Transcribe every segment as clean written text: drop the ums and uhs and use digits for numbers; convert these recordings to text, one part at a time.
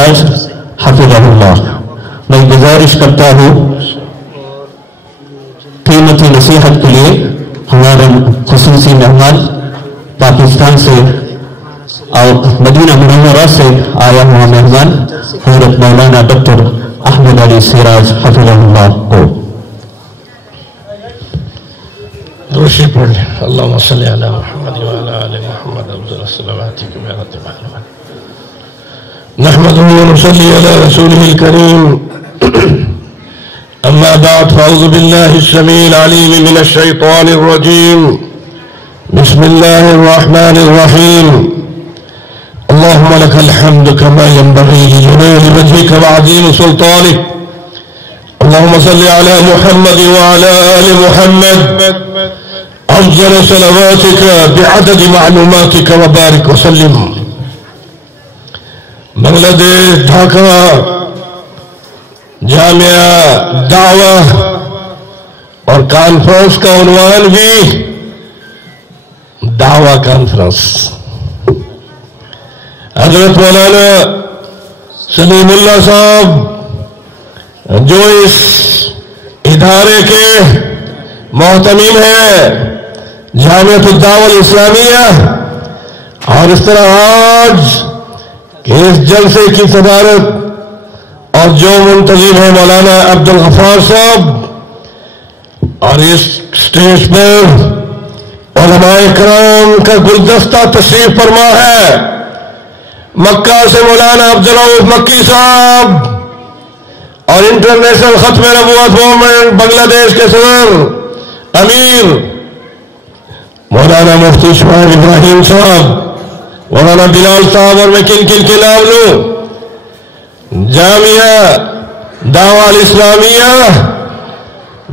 سراج حفظہ اللہ. میں گزارش کرتا ہوں قیمتی نصیحت کے لیے ہمارے خصوصی مہمان پاکستان سے اور مدینہ منورہ سے آیا ہوا مہمان حضرت مولانا ڈاکٹر احمد علی سراج حفظہ اللہ کو دوشی پڑھ لیں. اللہم صلی علی محمد وعلی آل محمد افضل الصلوات و مراتب الاحوال. نحمده ونصلي على رسوله الكريم. اما بعد فاعوذ بالله السميع العليم من الشيطان الرجيم. بسم الله الرحمن الرحيم. اللهم لك الحمد كما ينبغي لجلال وجهك وعظيم سلطانك. اللهم صل على محمد وعلى آل محمد أفضل صلواتك بعدد معلوماتك وبارك وسلم. بنگلہ دیش ڈھاکہ جامعہ دعوہ اور کانفرنس کا عنوان بھی دعوہ کانفرنس. حضرت مولانا سلیم اللہ صاحب جو اس ادارے کے محتمم ہیں جامعۃ الدعوہ الاسلامیہ، اور اس طرح آج کہ اس جلسے کی صدارت اور جو منتظم ہے مولانا عبد الغفار صاحب، اور اس سٹیج پر علماء کرام کا گلدستہ تشریف فرما ہے. مکہ سے مولانا عبد الرؤف مکی صاحب اور انٹرنیشنل ختم نبوت موومنٹ بنگلہ دیش کے صدر امیر مولانا مفتی اسماعیل ابراہیم صاحب، مولانا بلال صاحب، اور میں کن کن کے نام لوں. جامعہ دعوہ الاسلامیہ،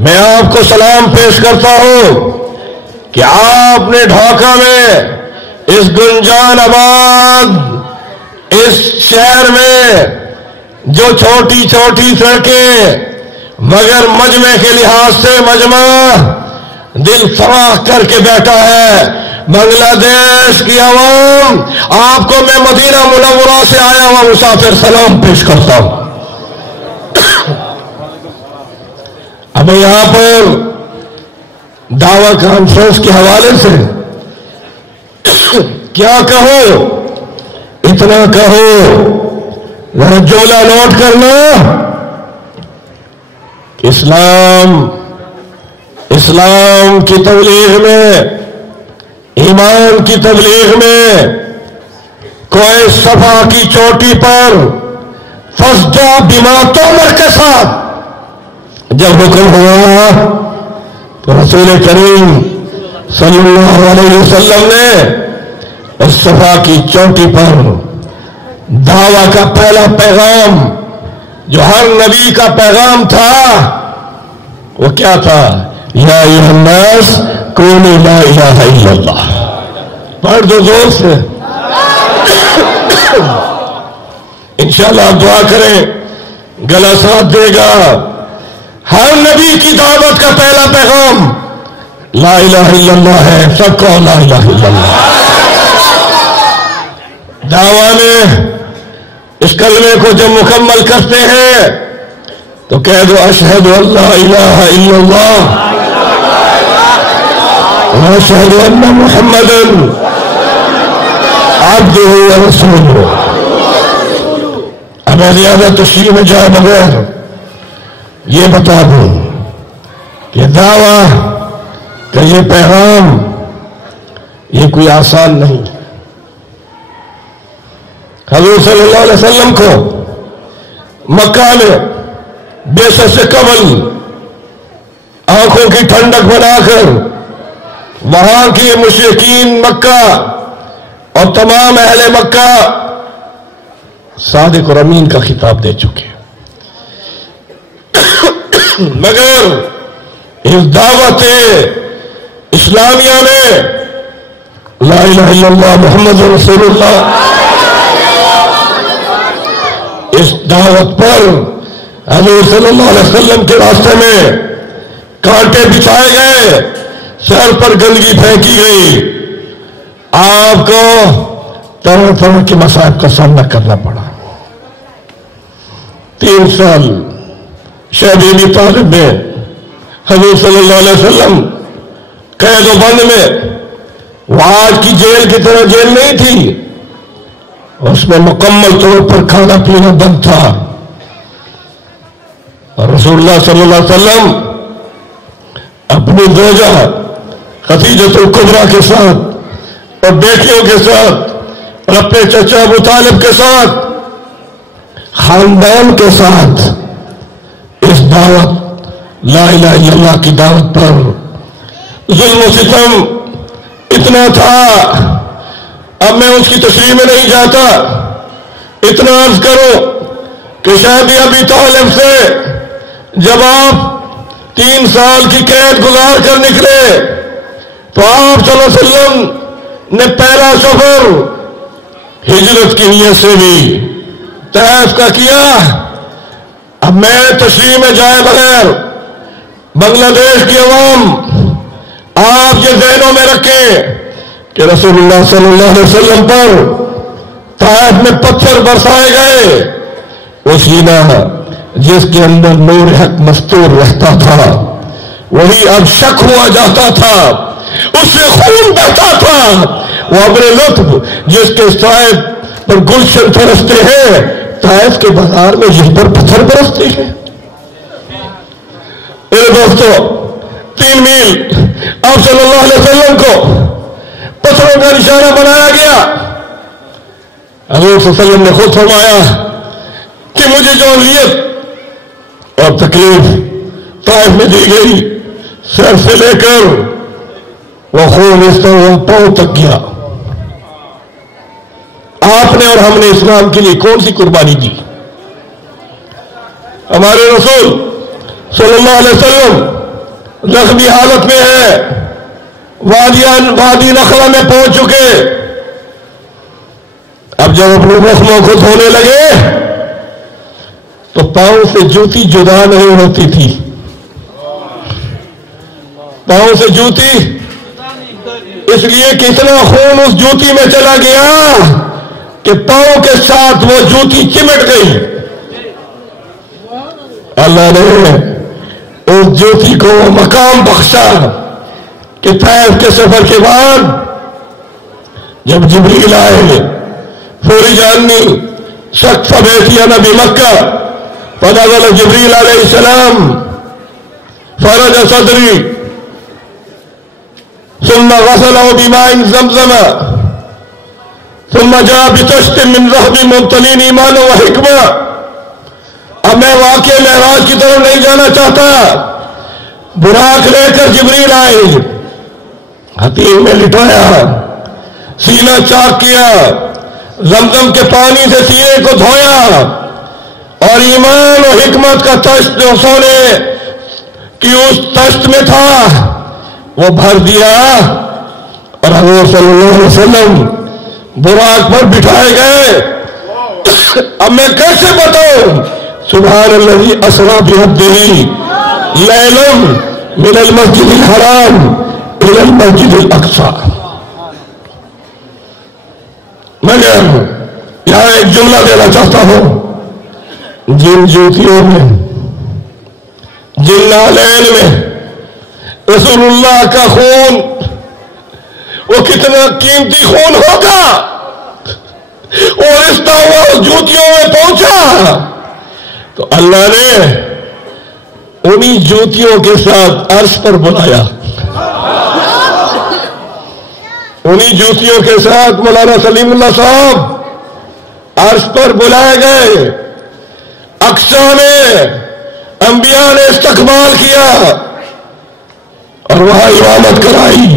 میں آپ کو سلام پیش کرتا ہوں کہ آپ نے ڈھاکہ میں اس گنجان آباد اس شہر میں جو چھوٹی چھوٹی سڑکیں مگر مجمع کے لحاظ سے مجمع دل فراخ کر کے بیٹھا ہے. بنگلہ دیش کی عوام، آپ کو میں مدینہ منورہ سے آیا ہوا مسافر سلام پیش کرتا ہوں. اب یہاں پر دعوی کانفرنس کے حوالے سے کیا کہو، اتنا کہو، ذرا جملہ نوٹ کرنا. اسلام کی تبلیغ میں، ایمان کی تبلیغ میں کوئی صفا کی چوٹی پر فصدع بما تؤمر کے ساتھ جب حکم ہوا تو رسول کریم صلی اللہ علیہ وسلم نے اس صفا کی چوٹی پر دعویٰ کا پہلا پیغام جو ہر نبی کا پیغام تھا وہ کیا تھا؟ یا ایھا الناس قولوا لا الہ الا اللہ. پڑھ دو زور سے. انشاءاللہ آپ دعا کریں، گلا ساتھ دے گا. ہر نبی کی دعوت کا پہلا پیغام لا الہ الا اللہ ہے. سب کو لا الہ الا اللہ. دعویٰ میں اس کلمے کو جب مکمل کرتے ہیں تو کہہ دو اشہد ان لا الہ الا اللہ واشہد ان محمدا عبدہ ورسولہ. اب میں زیادہ تشریح میں جائے بغیر یہ بتا دوں کہ دعویٰ کا یہ پیغام یہ کوئی آسان نہیں. حضور صلی اللہ علیہ وسلم کو مکہ میں بیسر سے قبل آنکھوں کی ٹھنڈک بنا کر وہاں کی مشرکین مکہ اور تمام اہل مکہ صادق اور امین کا خطاب دے چکے. مگر اس دعوت اسلامیہ میں لا الہ الا اللہ محمد رسول اللہ، اس دعوت پر حضور صلی اللہ علیہ وسلم کے راستے میں کانٹے بچھائے گئے، سر پر گندگی پھینکی گئی، آپ کو طرح طرح کے مصائب کا سامنا کرنا پڑا. 3 سال شیب ابی طالب میں حضور صلی اللہ علیہ وسلم قید و بند میں، وہ آج کی جیل کی طرح جیل نہیں تھی، اس میں مکمل طور پر کھانا پینا بند تھا، اور رسول اللہ صلی اللہ علیہ وسلم اپنی زوجہ خدیجۃ الکبریٰ کے ساتھ اور بیٹیوں کے ساتھ اور اپنے چچا ابو طالب کے ساتھ، خاندان کے ساتھ اس دعوت لا الہ الا اللہ کی دعوت پر ظلم و ستم اتنا تھا. اب میں اس کی تشریح میں نہیں جاتا، اتنا عرض کرو کہ شیب ابی طالب سے جب آپ 3 سال کی قید گزار کر نکلے تو آپ صلی اللہ علیہ وسلم نے پہلا سفر ہجرت کی نیت سے بھی طائف کا کیا. اب میں تشریح میں جائے بغیر بنگلہ دیش کی عوام آپ یہ ذہنوں میں رکھیں کہ رسول اللہ صلی اللہ علیہ وسلم پر طائف میں پتھر برسائے گئے، وہ سینہ جس کے اندر نور حق مستور رہتا تھا وہی اب شک ہوا جاتا تھا، اس سے خون بہتا تھا. وہ اپنے لطف جس کے سائے پر گلشن ترستے ہیں، طائف کے بازار میں جس پر پتھر برستے ہیں. میرے دوستو، 3 میل آپ صلی اللہ علیہ وسلم کو پتھروں کا نشانہ بنایا گیا. حضور صلی اللہ علیہ وسلم نے خود فرمایا کہ مجھے جو اذیت اور تکلیف طائف میں دی گئی، سر سے لے کر وہ خون اس طرح پاؤں تک گیا. آپ نے اور ہم نے اسلام کے لیے کون سی قربانی دی؟ ہمارے رسول صلی اللہ علیہ وسلم زخمی حالت میں ہے، وادی نخلا میں پہنچ چکے. اب جب اپنے زخموں کو دھونے لگے تو پاؤں سے جوتی جدا نہیں ہوتی تھی. پاؤں سے جوتی اس لیے کہ اتنا خون اس جوتی میں چلا گیا کہ پاؤں کے ساتھ وہ جوتی چمٹ گئی. اللہ نے اس جوتی کو مقام بخشا کہ طائف کے سفر کے بعد جب جبریل آئے، فوری جاننی سخت فبیتیا نبی مکہ فنزل جبریل علیہ السلام فرج صدری ثم غسله بماء زمزم ثم جاء بطشت من ذهب ممتلئ ایمانا وحکمہ. اب میں واقعی معراج کی طرف نہیں جانا چاہتا. براق لے کر جبریل آئے، حتیم میں لٹایا، سینہ چاک کیا، زمزم کے پانی سے سینے کو دھویا، اور ایمان و حکمت کا تشت جو سونے کی اس تشت میں تھا وہ بھر دیا، اور حضور صلی اللہ علیہ وسلم براق پر بٹھائے گئے. اب میں کیسے بتاؤں؟ سبحان الذی اسری بعبدہ لیلا من المسجد الحرام الى المسجد الاقصى. مگر یہاں ایک جملہ دینا چاہتا ہوں، جن جوتیوں میں، جن نالین میں رسول اللہ کا خون، وہ کتنا قیمتی خون ہوگا، اور اس طرح وہ جوتیوں میں پہنچا تو اللہ نے انہی جوتیوں کے ساتھ عرش پر بلایا. انہی جوتیوں کے ساتھ مولانا سلیم اللہ صاحب عرش پر بلائے گئے. اقصی میں انبیاء نے استقبال کیا اور وہاں امامت کرائی.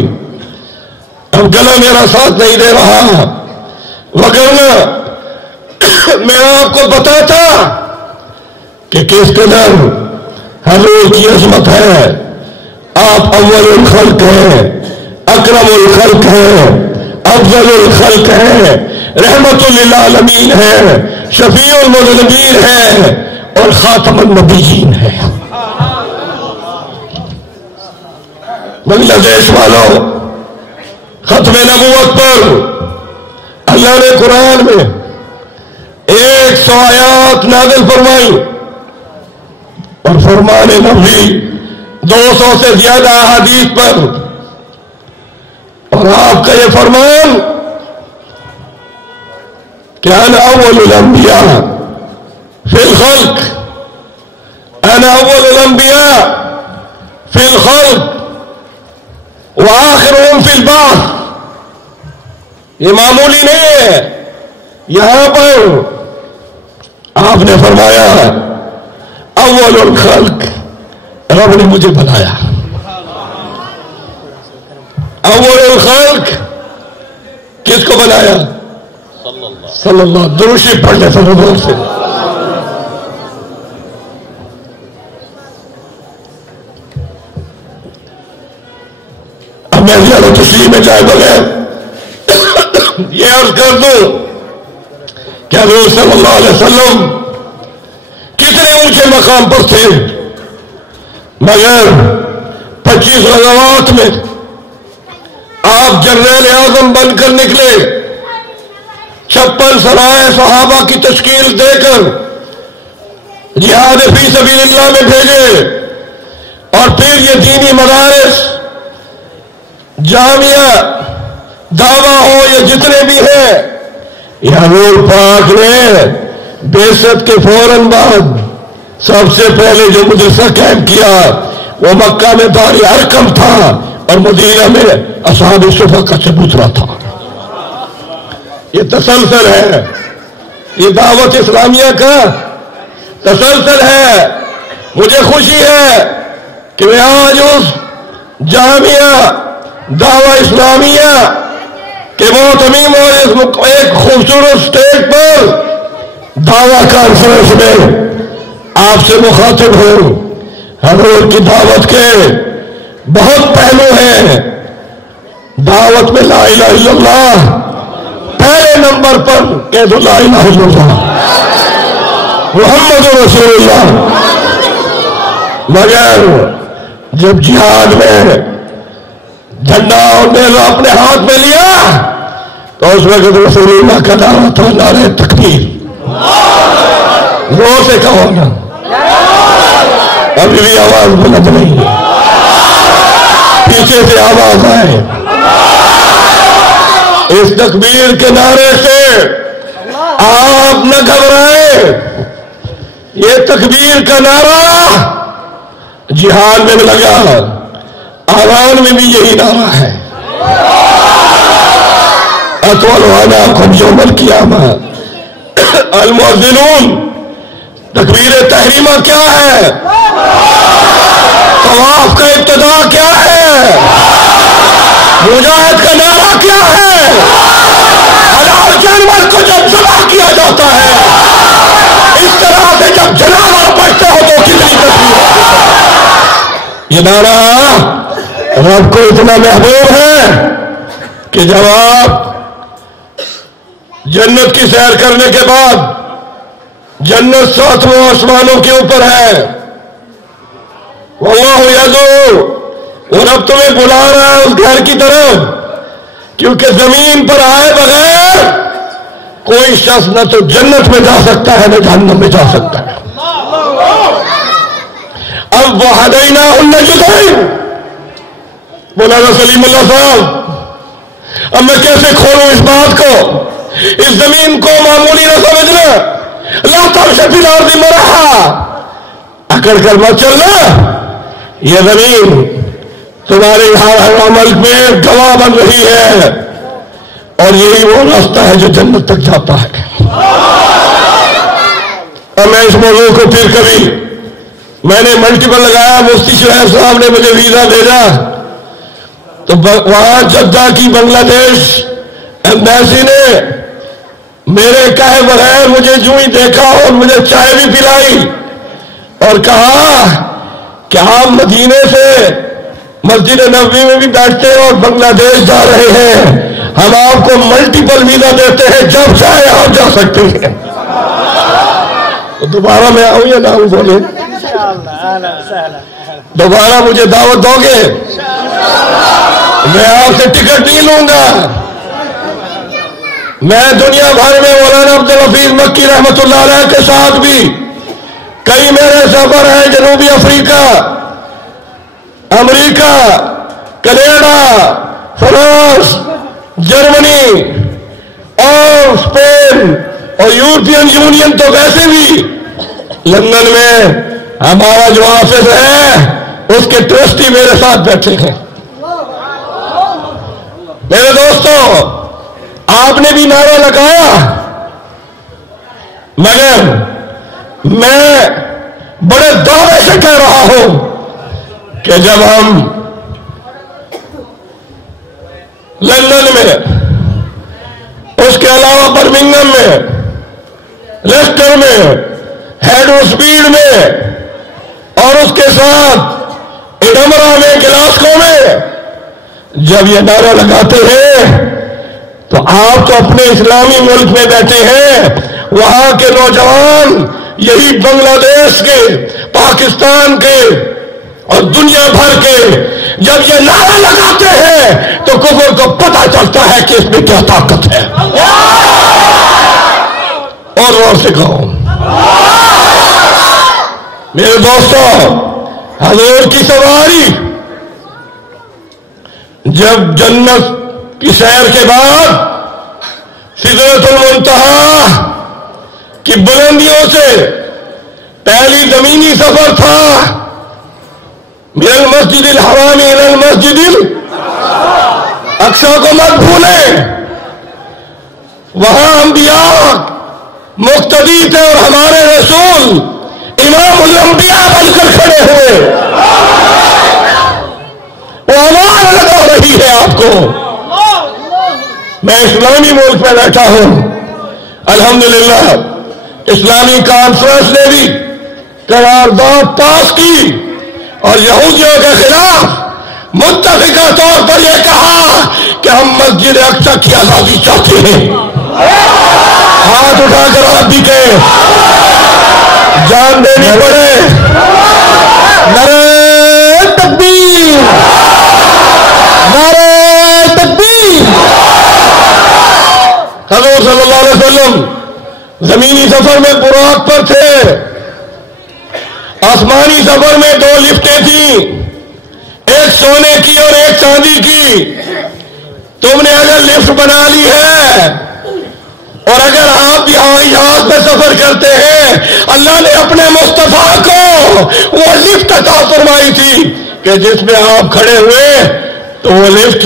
اب گلا میرا ساتھ نہیں دے رہا، وگرنہ میں آپ کو بتاتا کہ کس قدر حضور کی عظمت ہے. آپ اول الخلق ہیں، اکرم الخلق ہیں، افضل الخلق ہیں، رحمت للعالمین ہیں، شفیع المذنبین ہیں، اور خاتم النبیین ہیں. بنگلہ دیش والوں، ختم نبوت پر اللہ نے قرآن میں 100 آیات آیات نازل فرمائی اور فرمان نبوی 200 سے زیادہ احادیث پر، اور آپ کا یہ فرمان کہ انا اول الانبیاء فی الخلق، انا اول الانبیاء فی الخلق وآخرهم فی البعث، یہ معمولی نہیں ہے. یہاں پر آپ نے فرمایا اول الخلق، رب نے مجھے بنایا. اول الخلق کس کو بنایا؟ صلی اللہ. دروشی پڑھ لے صلی اللہ سے. اب میں زیادہ تشریح میں جائے بغیر یہ عرض کر دوں کہ حضور صلی اللہ علیہ وسلم کتنے اونچے مقام پر تھے، مگر 25 غزوات میں آپ جنرل اعظم بن کر نکلے، 56 سرائے صحابہ کی تشکیل دے کر جہاد فی سبیل اللہ میں بھیجے، اور پھر یہ دینی مدارس، جامعہ، دعویٰ ہو یہ جتنے بھی ہیں، یہ حضور پاک نے بعثت کے فوراً بعد سب سے پہلے جو مدرسہ قائم کیا وہ مکہ میں دار ارقم تھا اور مدینہ میں اصحاب صفا کا چبوترا تھا. یہ تسلسل ہے، یہ دعوت اسلامیہ کا تسلسل ہے. مجھے خوشی ہے کہ میں آج اس جامعہ دعوی اسلامیہ کہ معتمیم اور ایک خوبصورت سٹیج پر دعویٰ کانفرنس میں آپ سے مخاطب ہوں. حضور کی دعوت کے بہت پہلو ہیں. دعوت میں لا الہ الا اللہ پہلے نمبر پر کہہ دو، لا الہ الا اللہ محمد رسول اللہ. مگر جب جہاد میں جھنڈا اور نیزہ اپنے ہاتھ میں لیا تو اس وقت رسول اللہ کا نعرہ تھا نعرہ تکبیر. زور سے کہو نا، ابھی بھی آواز بلند نہیں ہے، پیچھے سے آواز آئے. اس تکبیر کے نعرے سے آپ نہ گھبرائیں. یہ تکبیر کا نعرہ جہاد میں بھی لگا، آوان میں بھی یہی نعرہ ہے. اطول عناکم یوم القیامہ. المؤذنون تکبیر تحریمہ کیا ہے؟ طواف کا ابتدا کیا ہے؟ مجاہد کا نعرہ کیا ہے؟ حلال جانور کو جب ذبح کیا جاتا ہے اس طرح سے جب جنازہ پڑھتے ہو تو کتنی تکبیر ہے. یہ نعرہ رب کو اتنا محبوب ہے کہ جب آپ جنت کی سیر کرنے کے بعد جنت 7 آسمانوں کے اوپر ہے، واللہ یدعو، اور اب تمہیں بلا رہا ہے اس گھر کی طرف، کیونکہ زمین پر آئے بغیر کوئی شخص نہ تو جنت میں جا سکتا ہے نہ جہنم میں جا سکتا ہے. اب وَهَدَيْنَاهُ النَّجْدَيْنِ، مولانا سلیم اللہ صاحب، اب میں کیسے کھولوں اس بات کو؟ اس زمین کو معمولی نہ سمجھنا. لا تمشِ فی الارض مرحا، اکڑ کر مت چلنا. یہ زمین تمہارے ہر عمل میں گواہ بن رہی ہے، اور یہی وہ راستہ ہے جو جنت تک جاتا ہے. اور میں اس موضوع کو پھر کبھی میں نے ملٹیپل لگایا. مفتی شعیب صاحب نے مجھے ویزا بھیجا تو وہاں جدہ کی بنگلہ دیش ایمبیسی نے میرے کہے بغیر مجھے جو ہی دیکھا اور مجھے چائے بھی پلائی اور کہا کہ آپ مدینے سے مسجد نبوی میں بھی بیٹھتے ہیں اور بنگلہ دیش جا رہے ہیں، ہم آپ کو ملٹیپل ویزا دیتے ہیں، جب چاہے آپ جا سکتے ہیں. تو دوبارہ میں آؤں یا نہ آؤں؟ بولے دوبارہ مجھے دعوت دو گے؟ میں آپ سے ٹکٹ نہیں لوں گا. میں دنیا بھر میں مولانا عبدالحفیظ مکی رحمۃ اللہ علیہ کے ساتھ بھی کئی میرے سفر ہیں، جنوبی افریقہ، امریکہ، کینیڈا، فرانس، جرمنی اور اسپین اور یورپین یونین، تو ویسے بھی لندن میں ہمارا جو آفس ہے اس کے ٹرسٹی میرے ساتھ بیٹھے ہیں۔ میرے دوستو، آپ نے بھی نعرہ لگایا، مگر میں بڑے دعوے سے کہہ رہا ہوں کہ جب ہم لندن میں، اس کے علاوہ برمنگھم میں، لیسٹر میں، ہیڈروسپیڈ میں اور اس کے ساتھ ایڈنبرا میں، گلاسکو میں جب یہ نعرہ لگاتے ہیں تو آپ تو اپنے اسلامی ملک میں بیٹھے ہیں، وہاں کے نوجوان یہی بنگلہ دیش کے، پاکستان کے اور دنیا بھر کے جب یہ نعرہ لگاتے ہیں تو کفر کو پتہ چلتا ہے کہ اس میں کیا طاقت ہے۔ اور غور سے کہو میرے دوستو، حضور کی سواری جب جنت کی سیر کے بعد سدرۃ المنتہا کی بلندیوں سے پہلی زمینی سفر تھا، من المسجد الحرام الى المسجد الاقصی کو مت بھولیں، وہاں انبیاء مقتدی تھے اور ہمارے رسول امام الانبیاء بن کر کھڑے ہوئے، وہ آواز لگا رہی ہے آپ کو۔ میں اسلامی ملک میں بیٹھا ہوں، الحمدللہ اسلامی کانفرنس نے بھی قرارداد پاس کی اور یہودیوں کے خلاف متفقہ طور پر یہ کہا کہ ہم مسجد اقصی کی آزادی چاہتے ہیں۔ ہاتھ اٹھا کر آپ بھی کہیں، جان دینی پڑے، نعرہ تکبیر، نعرہ تکبیر۔ حضور صلی اللہ علیہ وسلم زمینی سفر میں براق پر تھے، آسمانی سفر میں 2 لفٹیں تھیں، ایک سونے کی اور ایک چاندی کی۔ تم نے اگر لفٹ بنا لی ہے اور اگر آپ بھی ہوائی جہاز میں سفر کرتے ہیں، اللہ نے اپنے مصطفیٰ کو وہ لفٹ عطا فرمائی تھی کہ جس میں آپ کھڑے ہوئے تو وہ لفٹ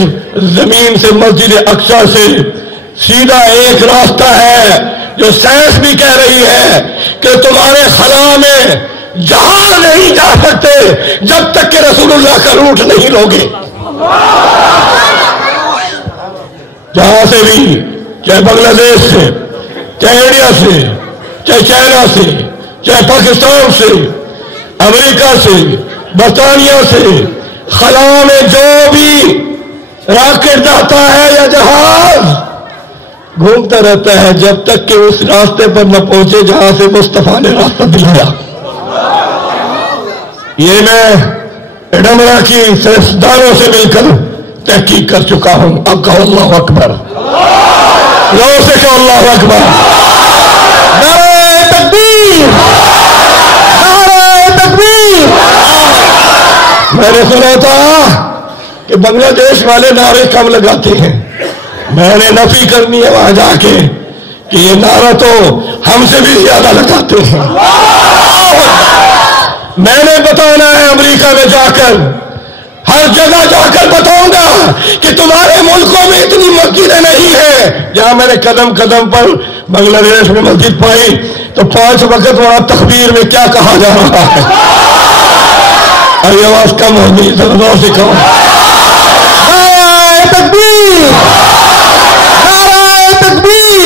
زمین سے مسجد اقصی سے سیدھا ایک راستہ ہے جو سائنس بھی کہہ رہی ہے کہ تمہارے خلا میں جہاز نہیں جا سکتے جب تک کہ رسول اللہ کا روٹ نہیں لوگے۔ جہاں سے بھی، چاہے بنگلہ دیش سے، چاہے انڈیا سے، چاہے چائنا سے، چاہے پاکستان سے، امریکہ سے، برطانیہ سے، خلا میں جو بھی راکٹ جاتا ہے یا جہاز گھومتا رہتا ہے جب تک کہ اس راستے پر نہ پہنچے جہاں سے مصطفیٰ نے راستہ دلایا۔ یہ میں ایڈنبرا کی سائنسدانوں سے مل کر تحقیق کر چکا ہوں۔ اب کہو اللہ اکبر، لوگوں سے کہو اللہ اکبر، نعرہ تکبیر، نعرہ تکبیر۔ میں نے سنا تھا کہ بنگلہ دیش والے نعرے کم لگاتے ہیں، میں نے نفی کرنی ہے وہاں جا کے کہ یہ نعرہ تو ہم سے بھی زیادہ لگاتے ہیں۔ میں نے بتانا ہے امریکہ میں جا کر، ہر جگہ جا کر بتاؤں گا کہ تمہارے ملکوں میں اتنی مسجدیں نہیں ہیں۔ جہاں میں نے قدم قدم پر بنگلہ دیش میں مسجد پائی تو 5 وقت وہاں تکبیر میں کیا کہا جا رہا ہے، اور یہ آواز کم ہوگی، زور سے کہو، نعرہ تکبیر، نعرہ تکبیر۔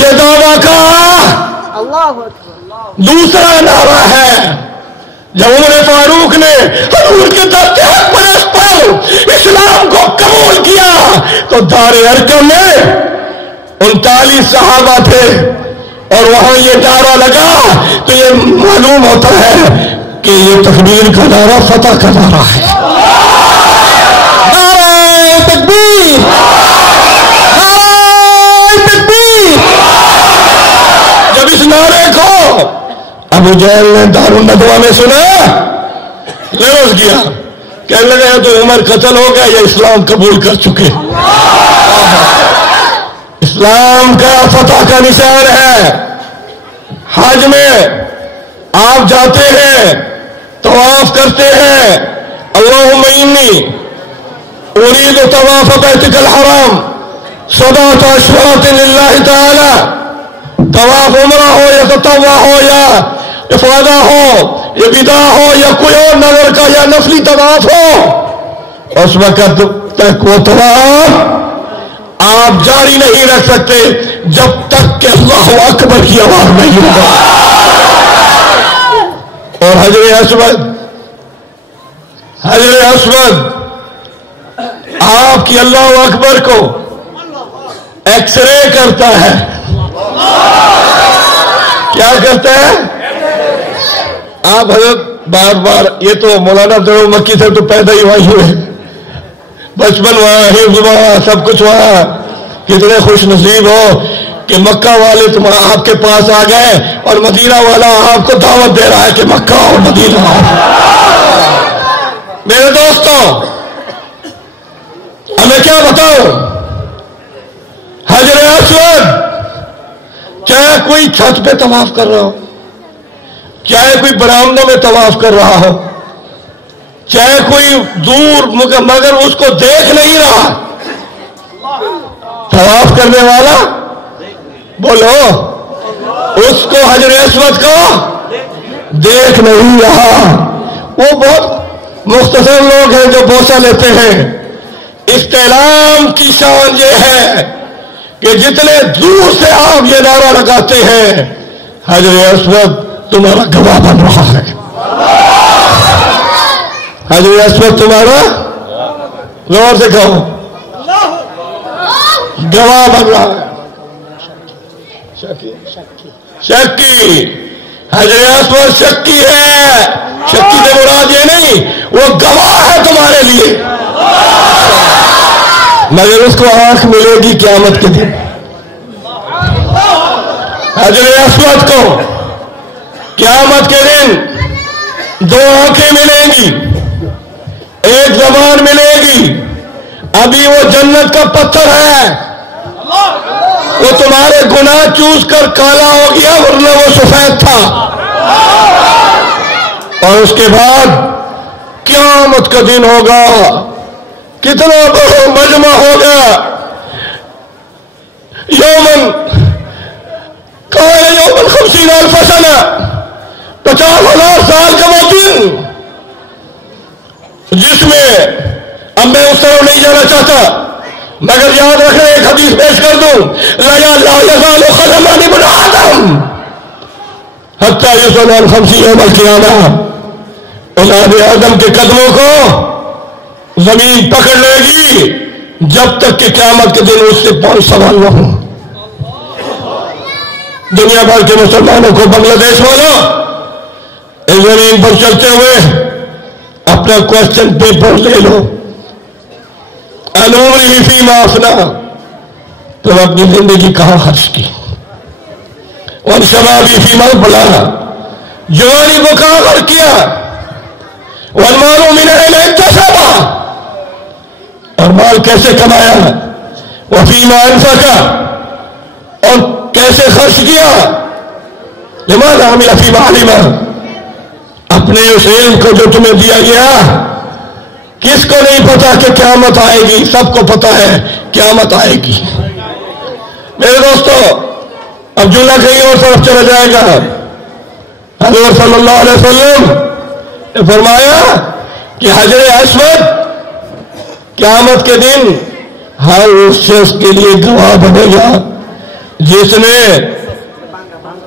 یہ دعویٰ کا دوسرا نعرہ ہے جب عمر فاروق نے حضور کے دست حق پرست پر اسلام کو قبول کیا تو دار ارقم میں 39 صحابہ تھے اور وہاں یہ نعرہ لگا تو یہ معلوم ہوتا ہے کہ یہ تکبیر کا نعرہ فتح کا نعرہ ہے۔ نعرہ تکبیر، نعرہ ابو جہل نے دارالندوا میں سنا، لفظ کیا، کہنے لگا تو عمر قتل ہو گیا یا اسلام قبول کر چکے؟ اسلام کا فتح کا نشان ہے۔ حج میں آپ جاتے ہیں، طواف کرتے ہیں، اللہم انی اريد طواف بیتک الحرام 7 اشواط للہ تعالی، طواف عمرہ ہو یا تطوع ہو یا افادہ ہو یا وداع ہو یا کوئی اور نظر کا یا نفلی طواف ہو، اس وقت تک وہ طواف آپ جاری نہیں رکھ سکتے جب تک کہ اللہ اکبر کی آواز نہیں ہوگا۔ اور حجر اسود آپ کی اللہ اکبر کو ایکس رے کرتا ہے۔ کیا کرتا ہے؟ آپ حضرت بار بار، یہ تو مولانا عبدالرحمن مکی سے تو پیدا ہی وہی ہوئے، بچپن وہاں، حفظ وہاں، سب کچھ وہاں، کتنے خوش نصیب ہو کہ مکہ والے تمہارا آپ کے پاس آ گئے اور مدینہ والا آپ کو دعوت دے رہا ہے کہ مکہ اور مدینہ آؤ۔ میرے دوستوں، اب میں کیا بتاؤں، حجر اسود چاہے کوئی چھت پہ طواف کر رہا ہو، چاہے کوئی برآمدوں میں طواف کر رہا ہو، چاہے کوئی دور مگر اس کو دیکھ نہیں رہا، طواف کرنے والا بولو اس کو حجر اسود کو دیکھ نہیں رہا۔ وہ بہت مختصر لوگ ہیں جو بوسہ لیتے ہیں۔ استعلام کی شان یہ ہے کہ جتنے دور سے آپ یہ نعرہ لگاتے ہیں حجر اسود تمہارا گواہ بن رہا ہے، حجر اسود تمہارا، غور سے کہو، گواہ بن رہا ہے۔ شکی، حجر اسود شکی ہے، شکی سے مراد یہ نہیں، وہ گواہ ہے تمہارے لیے، مگر اس کو آنکھ ملے گی قیامت کے دن۔ حجر اسود کو قیامت کے دن 2 آنکھیں ملیں گی، ایک زبان ملے گی۔ ابھی وہ جنت کا پتھر ہے، وہ تمہارے گناہ چوس کر کالا ہو گیا، ورنہ وہ سفید تھا۔ اور اس کے بعد قیامت کا دن ہوگا، کتنا بڑا مجمع ہوگا، یومن کان یومن 50,000 سنہ، 50,000 سال کا وہ دن جس میں، اب میں اس طرف نہیں جانا چاہتا مگر یاد رکھنا، ایک حدیث پیش کر دوں، لا یزال خدمان ابن آدم حتی یسأل عن 50 یوم القیامہ، اولاد آدم کے قدموں کو زمین پکڑ لے گی جب تک کہ قیامت کے دن اس سے 5 سوال نہ ہوں۔ دنیا بھر کے مسلمانوں کو، بنگلہ دیش والوں، اس زمین پر چلتے ہوئے اپنا کوشچن پیپر لے لو، انوری فیما افنا، تم اپنی زندگی کہاں خرچ کی، اور شبابی فیما بلا، جوانی کو کہاں خرچ کیا، والمال من اين اكتسب، اور مال کیسے کمایا، وفیما انفقا، اور کیسے خرچ کیا، لماذا عمل فیما علم، اپنے اس علم کو جو تمہیں دیا گیا، کس کو نہیں پتا کہ قیامت آئے گی، سب کو پتا ہے قیامت آئے گی۔ میرے دوستو، اب جملہ کہیں اور طرف چلا جائے گا۔ حضرت صلی اللہ علیہ وسلم نے فرمایا کہ حجر اسود قیامت کے دن ہر اس شخص کے لیے گواہ بنے گا جس نے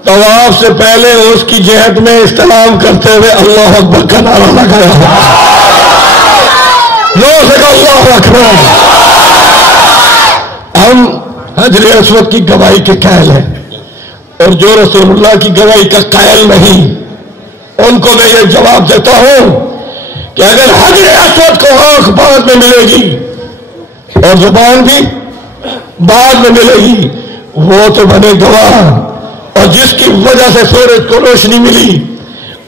طواف سے پہلے اس کی جہت میں استلام کرتے ہوئے اللہ اکبر کا نعرہ لگایا ہو۔ اللہ اکبر۔ ہم حجر اسود کی گواہی کے قائل ہیں، اور جو رسول اللہ کی گواہی کا قائل نہیں ان کو میں یہ جواب دیتا ہوں کہ اگر حجر اسود کو آنکھ بعد میں ملے گی اور زبان بھی بعد میں ملے گی، وہ تو بنے گواہ، اور جس کی وجہ سے سورج کو روشنی ملی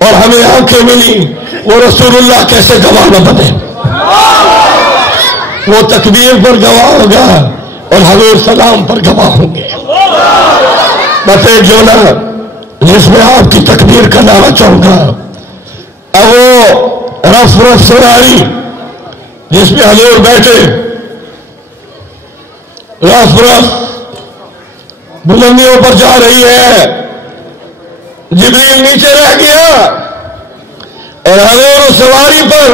اور ہمیں آنکھیں ملی، وہ رسولullah کیسے گواہ نہ بنے؟ وہ تکبیر پر گواہ ہوگا اور حضور سلام پر گواہ ہوں گے۔ بس ایک جملہ جس میں آپ کی تکبیر کا نعرہ چاہوں گا، اب وہ رف سواری جس میں حضور بیٹھے، رف بلندیوں پر جا رہی ہے، جبریل نیچے رہ گیا اور حضور سواری پر،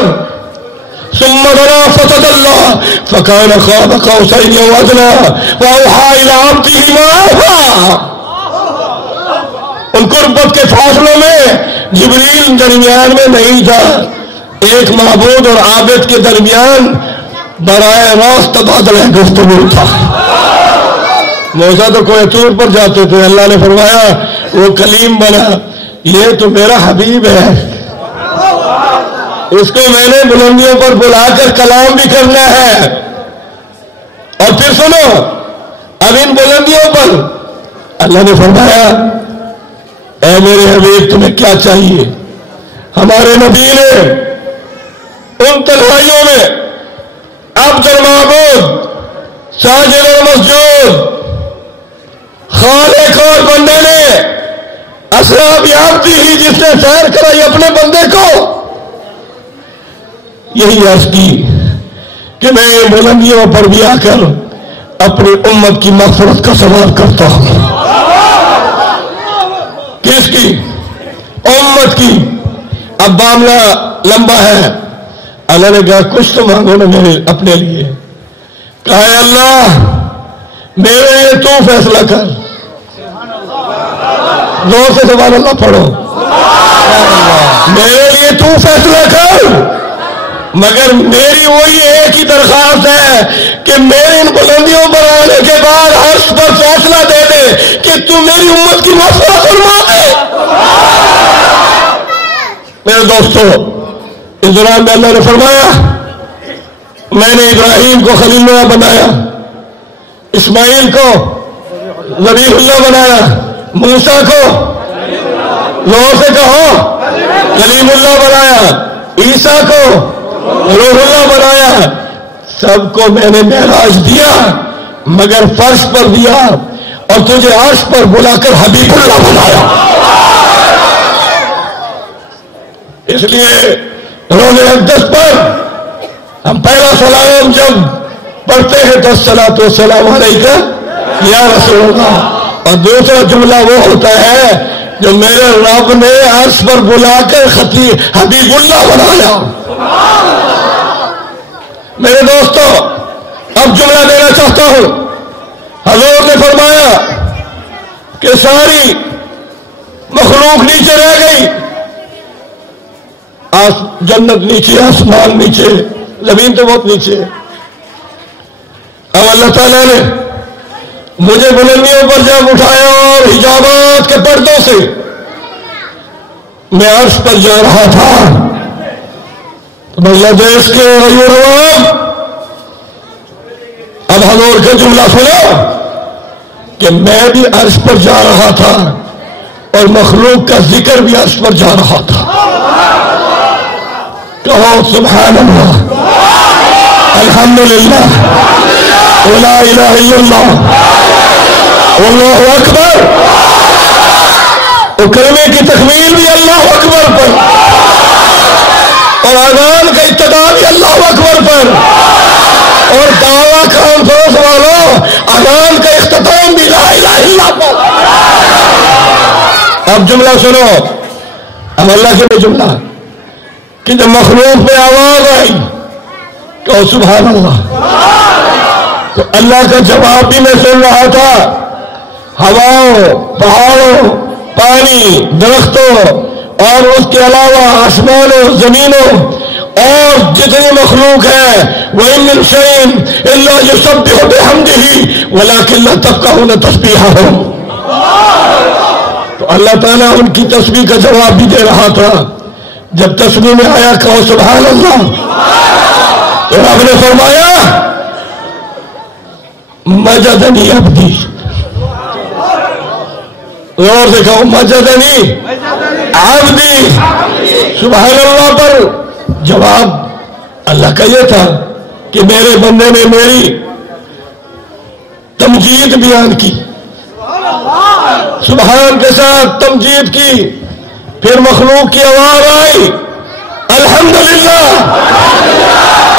ثم دنا فتدلى فكان قاب قوسين او ادنى واوحى الى عبده ما اوحى۔ ان قربت کے فاصلوں میں جبریل درمیان میں نہیں تھا، ایک معبود اور عابد کے درمیان براہ راست تبادلہ گفتگو تھا۔ موسیٰ تو کوہ طور پر جاتے تھے، اللہ نے فرمایا وہ کلیم بنا، یہ تو میرا حبیب ہے، اس کو میں نے بلندیوں پر بلا کر کلام بھی کرنا ہے۔ اور پھر سنو، اب ان بلندیوں پر اللہ نے فرمایا اے میرے حبیب تمہیں کیا چاہیے؟ ہمارے نبی نے ان تنہائیوں میں عبد المعبود، ساجد المسجود، خالق اور بندے نے اسراب یابتی ہی جس نے سیر کرائی اپنے بندے کو، یہی عرض کی کہ میں بلندیوں پر بھی آ کر اپنی امت کی مغفرت کا سوال کرتا ہوں۔ کس کی؟ امت کی۔ اب معاملہ لمبا ہے، اللہ نے کہا کچھ تو مانگو نا میرے اپنے لیے۔ کہا اے اللہ میرے لیے تو فیصلہ کر۔ زور سے سبحان اللہ پڑھو، میرے لیے تو فیصلہ کر، مگر میری وہی ایک ہی درخواست ہے کہ میرے ان بلندیوں پر آنے کے بعد عرش پر فیصلہ دے دے کہ تو میری امت کی مغفرت فرما دے۔ میرے دوستو، اس دوران میں اللہ نے فرمایا میں نے ابراہیم کو خلیل اللہ بنایا، اسماعیل کو ذبیح اللہ بنایا، موسیٰ کو زور سے کہو کلیم اللہ بنایا، عیسیٰ کو روح اللہ بنایا، سب کو میں نے معراج دیا مگر فرش پر دیا اور تجھے عرش پر بلا کر حبیب اللہ بنایا۔ اس لیے روز اقدس پر ہم پہلا سلام جب پڑھتے ہیں تو الصلاۃ والسلام علیک یا رسول اللہ، اور دوسرا جملہ وہ ہوتا ہے جو میرے رب نے عرش پر بلا کر حبیب اللہ بنایا۔ میرے دوستو اب جملہ دینا چاہتا ہوں، حضور نے فرمایا کہ ساری مخلوق نیچے رہ گئی، جنت نیچے، آسمان نیچے، زمین تو بہت نیچے۔ اب اللہ تعالیٰ نے مجھے بلندیوں پر جب اٹھایا اور حجابات کے پردوں سے میں عرش پر جا رہا تھا، تو بنگلہ دیش کے غیور اب حضور کا جملہ سنا کہ میں بھی عرش پر جا رہا تھا اور مخلوق کا ذکر بھی عرش پر جا رہا تھا۔ کہو سبحان اللہ، الحمدللہ، ولا الہ الا اللہ، واللہ اکبر۔ اور کلمے کی تکمیل بھی اللہ اکبر پر، اور اذان کا ابتدا بھی اللہ اکبر پر، اور دعویٰ کانفرنس والوں اذان کا اختتام بھی لا الہ الا اللہ پر۔ اب جملہ سنو، اب اللہ کے جملہ کہ جب مخلوق پہ آواز آئی کہو سبحان اللہ، تو اللہ کا جواب بھی میں سن رہا تھا، ہواؤں، پہاڑوں، پانی، درختوں اور اس کے علاوہ آسمانوں، زمینوں اور جتنی مخلوق ہے، وَإِن مِّن شَيْءٍ إِلَّا يُسَبِّحُ بِحَمْدِهِ وَلَٰكِن لَّا تَفْقَهُونَ تَسْبِيحَهُمْ۔ تو اللہ تعالیٰ ان کی تسبیح کا جواب بھی دے رہا تھا۔ جب تسبیح میں آیا کہو سبحان اللہ، تو رب نے فرمایا مجدنی عبدی، غور سے کہو مجدنی عبدی سبحان اللہ پر جواب اللہ کا یہ تھا کہ میرے بندے نے میری تمجید بیان کی، سبحان کے ساتھ تمجید کی، پھر مخلوق کی آواز آئی الحمدللہ،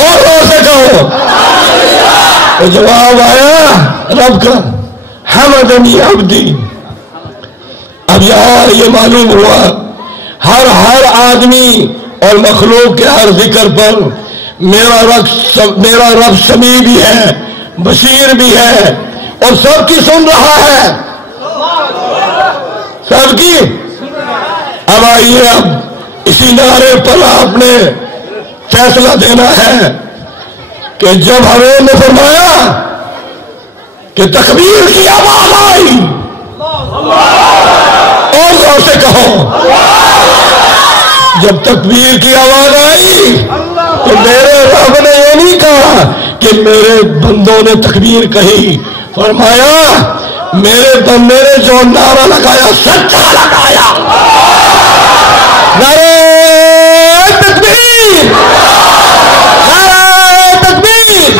اور سے کہو تو جواب آیا رب کا حمدنی عبدی۔ اب یہاں یہ معلوم ہوا ہر آدمی اور مخلوق کے ہر ذکر پر میرا رب سمیع بھی ہے، بصیر بھی ہے، اور سب کی سن رہا ہے، سب کی۔ اب آئیے، اب اسی نعرے پر آپ نے فیصلہ دینا ہے کہ جب حضور نے فرمایا کہ تکبیر کی آواز آئی، اور زور سے کہو، جب تکبیر کی آواز آئی تو میرے رب نے یہ نہیں کہا کہ میرے بندوں نے تکبیر کہی، فرمایا میرے بندے نے جو نعرہ لگایا سچا لگایا، نعرہ تکبیر، نعرہ تکبیر،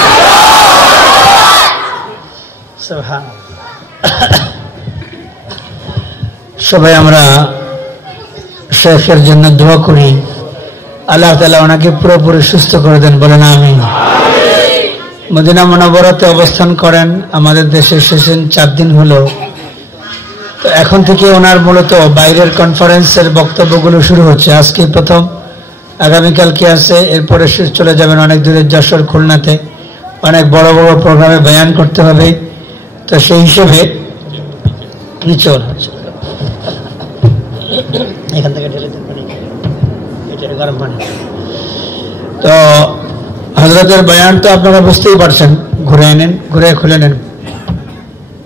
سبحان সবাই আমরা শেখের জন্য দোয়া করি, আল্লাহ তাআলা ওনাকে পুরোপুরি সুস্থ করে দেন, বলেন আমিন। মদিনা মুনাওয়ারাতে অবস্থান করেন, আমাদের দেশে এসেছেন 4 দিন হলো। তো এখন থেকে ওনার মূলত বাইরের কনফারেন্সের বক্তব্যগুলো শুরু হচ্ছে। আজকে প্রথম, আগামীকালকে আছে, এরপরে চলে যাবেন অনেক দূরে যশোর, খুলনাতে, অনেক বড় বড় প্রোগ্রামে বয়ান করতে হবে। তো সেই হিসেবে নিচল এখান থেকে ঢেলে দেন পানি, গরম পানি। তো হযরতের বয়ান তো আপনারা বুঝতেই পারছেন, ঘুরে নেন, ঘুরে খুলে নেন,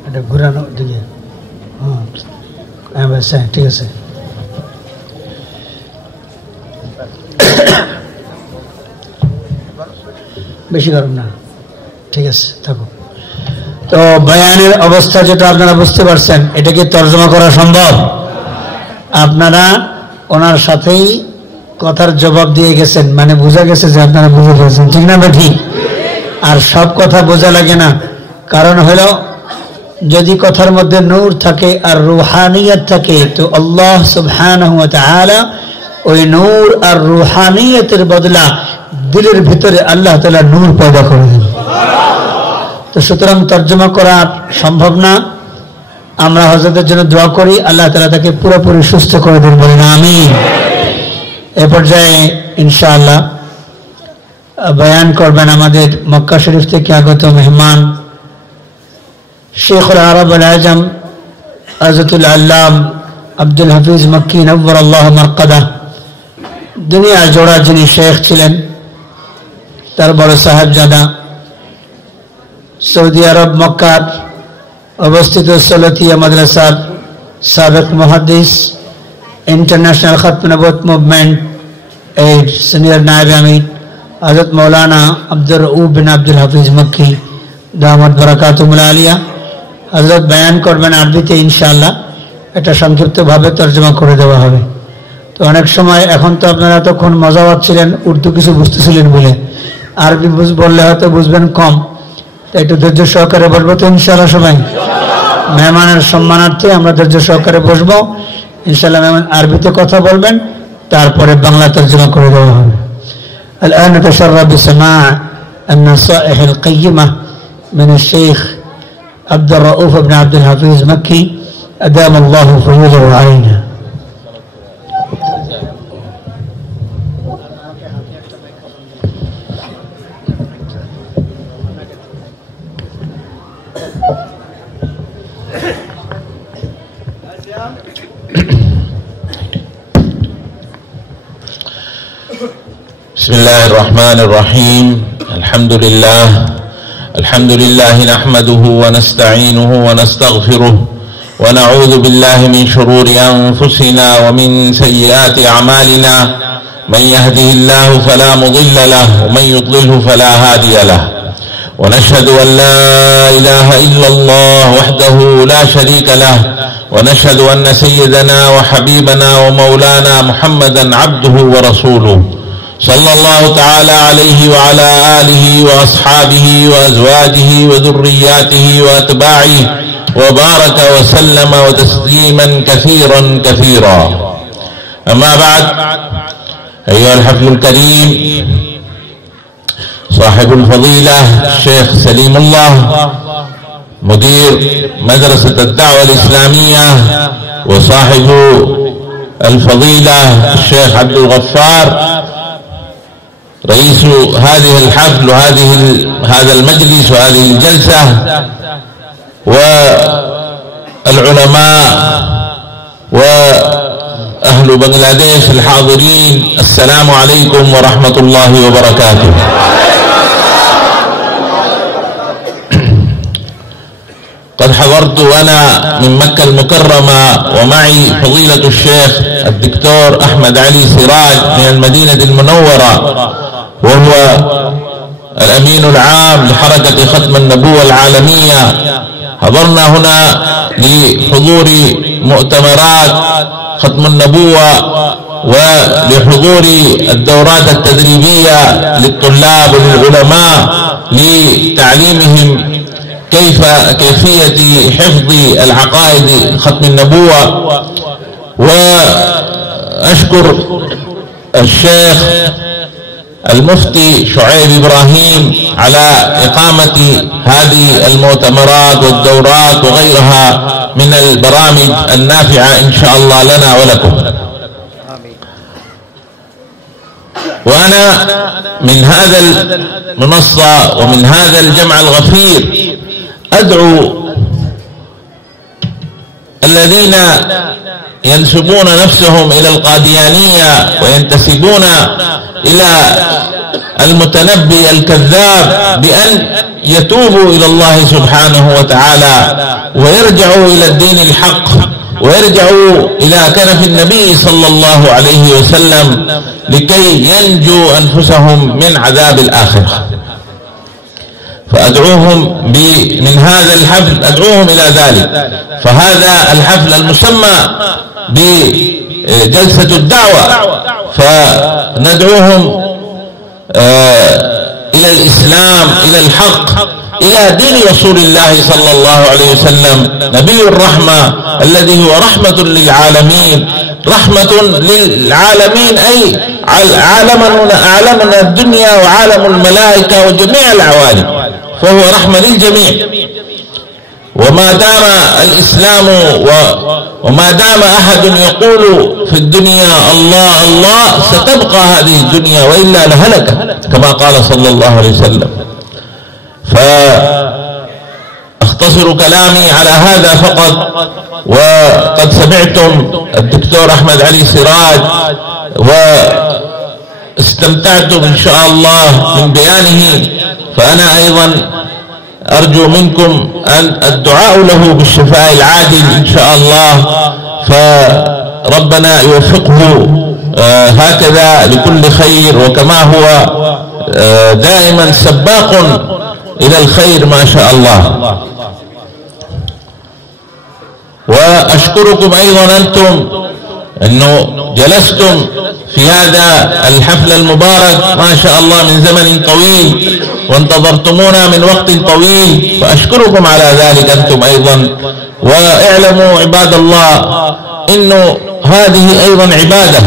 এটা ঘুরানো দিকে, হ্যাঁ ব্যাস, ঠিক আছে। বেশি গরম না, ঠিক আছে, থাকো। তো বয়ানের অবস্থা যেটা আপনারা বুঝতে পারছেন, এটা কি তর্জমা করা সম্ভব? আপনারা ওনার সাথেই কথার জবাব দিয়ে গেছেন, মানে বোঝা গেছে যে আপনারা বুঝে গেছেন, ঠিক না ভাই? ঠিক। আর সব কথা বোঝা লাগে না, কারণ হলো যদি কথার মধ্যে নূর থাকে আর রুহানিয়ত থাকে তো আল্লাহ সুবহানাহু ওয়া তাআলা ওই নূর আর রুহানিয়তের বদলা দিলের ভিতরে আল্লাহ তাআলা নূর পয়দা করে দেন। তো সুতরাং তর্জমা করা সম্ভব না। আমরা হযরতের জন্য দোয়া করি, আল্লাহ তাআলা তাকে পুরোপুরি সুস্থ করে দেন, বলেন আমিন। এ পর্যায়ে ইনশাআল্লাহ বয়ান করবেন আমাদের মক্কা শরীফ থেকে আগত মেহমান শেখুল আরব আল আজম হযরতুল আল্লাম আব্দুল হাফিজ মক্কি নওয়ারাল্লাহু মারকাদাহ। দুনিয়া জোড়া যিনি শেখ ছিলেন, তার বড় সাহেবজাদা, সৌদি আরব মক্কার অবস্থিত সলতিয়া মাদ্রাসার সাবেক মুহাদ্দিস, ইন্টারন্যাশনাল খতম নবুওয়াত মুভমেন্ট এর সিনিয়র নায়েব আমির হযরত মৌলানা আব্দুর রউফ বিন আব্দুল হাফিজ মক্কি দামাত বারাকাতুহুল আলিয়া। হযরত বয়ান করবেন আরবিতে ইনশাআল্লাহ, এটা সংক্ষিপ্তভাবে তর্জমা করে দেওয়া হবে। তো অনেক সময়, এখন তো আপনারা তখন মজা পাচ্ছিলেন, উর্দু কিছু বুঝতেছিলেন বলে, আরবি বললে হয়তো বুঝবেন কম, তাই একটু ধৈর্য সহকারে বসবো তো ইনশাআল্লাহ। সবাই মেহমানের সম্মানার্থে আমরা ধৈর্য সহকারে বসবো ইনশাআল্লাহ। মেহমান আরবিতে কথা বলবেন, তারপরে বাংলা তর্জমা করে দেওয়া হবে। الآن نتشرف بسماع النصائح القيمة من الشيخ عبد الرؤوف بن عبد الحفيظ مكي أدام الله فيوضه علينا. بسم الله الرحمن الرحيم. الحمد لله نحمده ونستعينه ونستغفره ونعوذ بالله من شرور أنفسنا ومن سيئات أعمالنا، من يهده الله فلا مضل له ومن يضلله فلا هادي له، ونشهد أن لا إله إلا الله وحده لا شريك له، ونشهد أن سيدنا وحبيبنا ومولانا محمدا عبده ورسوله صلى الله تعالى عليه وعلى آله وأصحابه وأزواجه وذرياته وأتباعه وبارك وسلم وتسليما كثيرا كثيرا. أما بعد، أيها الحفل الكريم، صاحب الفضيلة الشيخ سليم الله مدير مدرسة الدعوة الإسلامية، وصاحب الفضيلة الشيخ عبد الغفار رئيس هذه الحفل هذا المجلس وهذه الجلسة، والعلماء وأهل بنغلاديش الحاضرين، السلام عليكم ورحمة الله وبركاته. قد حضرت أنا من مكة المكرمة ومعي فضيلة الشيخ الدكتور أحمد علي سراج من المدينة المنورة، وهو الأمين العام لحركة ختم النبوة العالمية. حضرنا هنا لحضور مؤتمرات ختم النبوة ولحضور الدورات التدريبية للطلاب وللعلماء لتعليمهم كيفية حفظ العقائد ختم النبوة. وأشكر الشيخ المفتي شعيب إبراهيم على إقامة هذه المؤتمرات والدورات وغيرها من البرامج النافعة إن شاء الله لنا ولكم. وأنا من هذا المنصة ومن هذا الجمع الغفير أدعو الذين ينسبون نفسهم إلى القاديانية وينتسبون إلى المتنبي الكذاب بأن يتوبوا إلى الله سبحانه وتعالى ويرجعوا إلى الدين الحق ويرجعوا إلى كنف النبي صلى الله عليه وسلم لكي ينجوا أنفسهم من عذاب الآخرة. فأدعوهم من هذا الحفل، أدعوهم إلى ذلك. فهذا الحفل المسمى بجلسة الدعوة، فندعوهم إلى الإسلام، إلى الحق، إلى دين رسول الله صلى الله عليه وسلم نبي الرحمة الذي هو رحمة للعالمين. رحمة للعالمين أي عالمنا الدنيا وعالم الملائكة وجميع العوالم، فهو رحمة للجميع. وما دام الإسلام وما دام أحد يقول في الدنيا الله الله ستبقى هذه الدنيا وإلا لهلكت، كما قال صلى الله عليه وسلم. فأختصر كلامي على هذا فقط. وقد سمعتم الدكتور أحمد علي سراج واستمتعتم إن شاء الله من بيانه، فأنا أيضا أرجو منكم أن الدعاء له بالشفاء العاجل إن شاء الله، فربنا يوفقه هكذا لكل خير، وكما هو دائما سباق إلى الخير ما شاء الله. وأشكركم أيضا أنتم أنه جلستم في هذا الحفل المبارك ما شاء الله من زمن طويل وانتظرتمونا من وقت طويل، فأشكركم على ذلك أنتم أيضا. واعلموا عباد الله إنه هذه أيضا عبادة،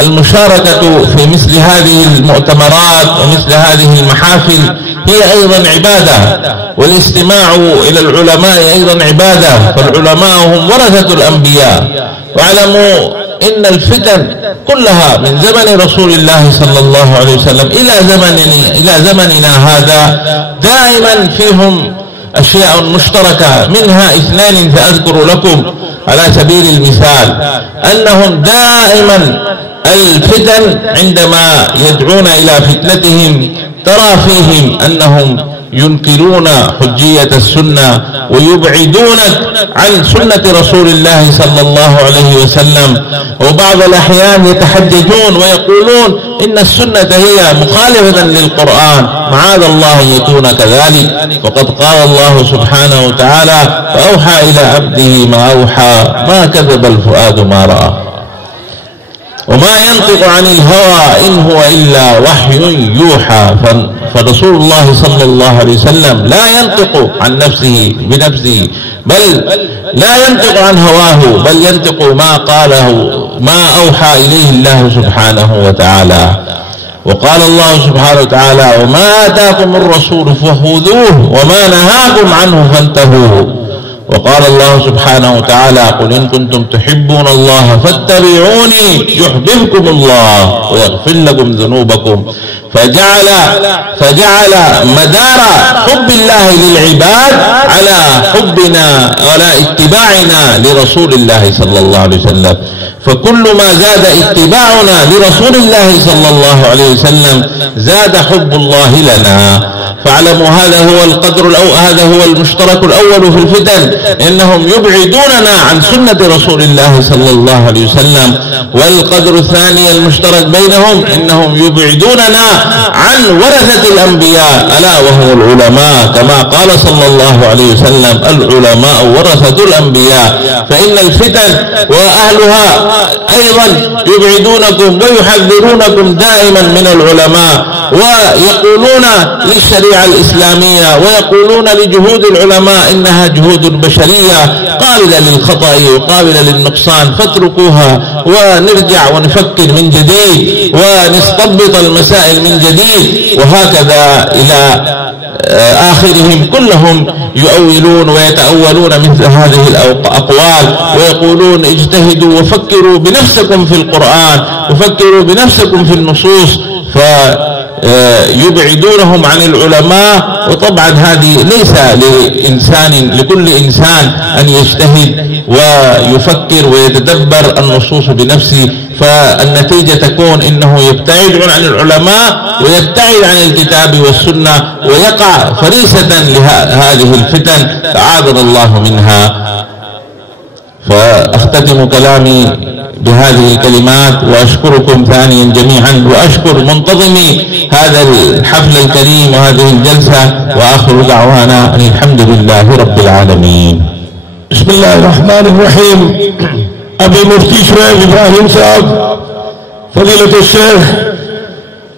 المشاركة في مثل هذه المؤتمرات ومثل هذه المحافل هي أيضا عبادة، والاستماع إلى العلماء أيضا عبادة، فالعلماء هم ورثة الأنبياء. واعلموا إن الفتن كلها من زمن رسول الله صلى الله عليه وسلم إلى زمننا هذا دائما فيهم أشياء مشتركة، منها اثنان سأذكر لكم على سبيل المثال، أنهم دائما الفتن عندما يدعون إلى فتنتهم ترى فيهم أنهم ينكرون حجية السنة ويبعدونك عن سنة رسول الله صلى الله عليه وسلم. وبعض الأحيان يتحججون ويقولون إن السنة هي مخالفة للقرآن. معاذ الله أن يكون كذلك، وقد قال الله سبحانه وتعالى: فأوحى إلى عبده ما أوحى ما كذب الفؤاد ما رأى وما ينطق عن الهوى إن هو إلا وحي يوحى. فرسول الله صلى الله عليه وسلم لا ينطق عن نفسه بنفسه، بل لا ينطق عن هواه، بل ينطق ما قاله، ما أوحى إليه الله سبحانه وتعالى. وقال الله سبحانه وتعالى: وما آتاكم الرسول فخذوه وما نهاكم عنه فانتهوا. وقال الله سبحانه وتعالى: قل إن كنتم تحبون الله فاتبعوني يحببكم الله ويغفر لكم ذنوبكم. فجعل مدار حب الله للعباد على حبنا وعلى اتباعنا لرسول الله صلى الله عليه وسلم. فكل ما زاد اتباعنا لرسول الله صلى الله عليه وسلم زاد حب الله لنا. فاعلموا هذا هو القدر هذا هو المشترك الأول في الفتن، إنهم يبعدوننا عن سنة رسول الله صلى الله عليه وسلم. والقدر الثاني المشترك بينهم إنهم يبعدوننا عن ورثة الأنبياء ألا وهم العلماء، كما قال صلى الله عليه وسلم: العلماء ورثة الأنبياء. فإن الفتن وأهلها أيضا يبعدونكم ويحذرونكم دائما من العلماء، ويقولون للشريعة الإسلامية ويقولون لجهود العلماء إنها جهود بشرية قابلة للخطأ وقابلة للنقصان، فاتركوها ونرجع ونفكر من جديد ونستضبط المسائل من جديد. وهكذا إلى آخرهم كلهم يؤولون ويتأولون مثل هذه الأقوال ويقولون: اجتهدوا وفكروا بنفسكم في القرآن وفكروا بنفسكم في النصوص، يبعدونهم عن العلماء. وطبعا هذه ليس لكل إنسان أن يجتهد ويفكر ويتدبر النصوص بنفسه، فالنتيجة تكون إنه يبتعد عن العلماء ويبتعد عن الكتاب والسنة ويقع فريسة لهذه الفتن، أعاذنا الله منها. فأختتم كلامي بهذه الكلمات، وأشكركم ثانيا جميعا، وأشكر منتظمي هذا الحفل الكريم وهذه الجلسة، وآخر دعوانا أن الحمد لله رب العالمين. بسم الله الرحمن الرحيم. ابھی مفتی شعیب ابراہیم صاحب فضیلت الشیخ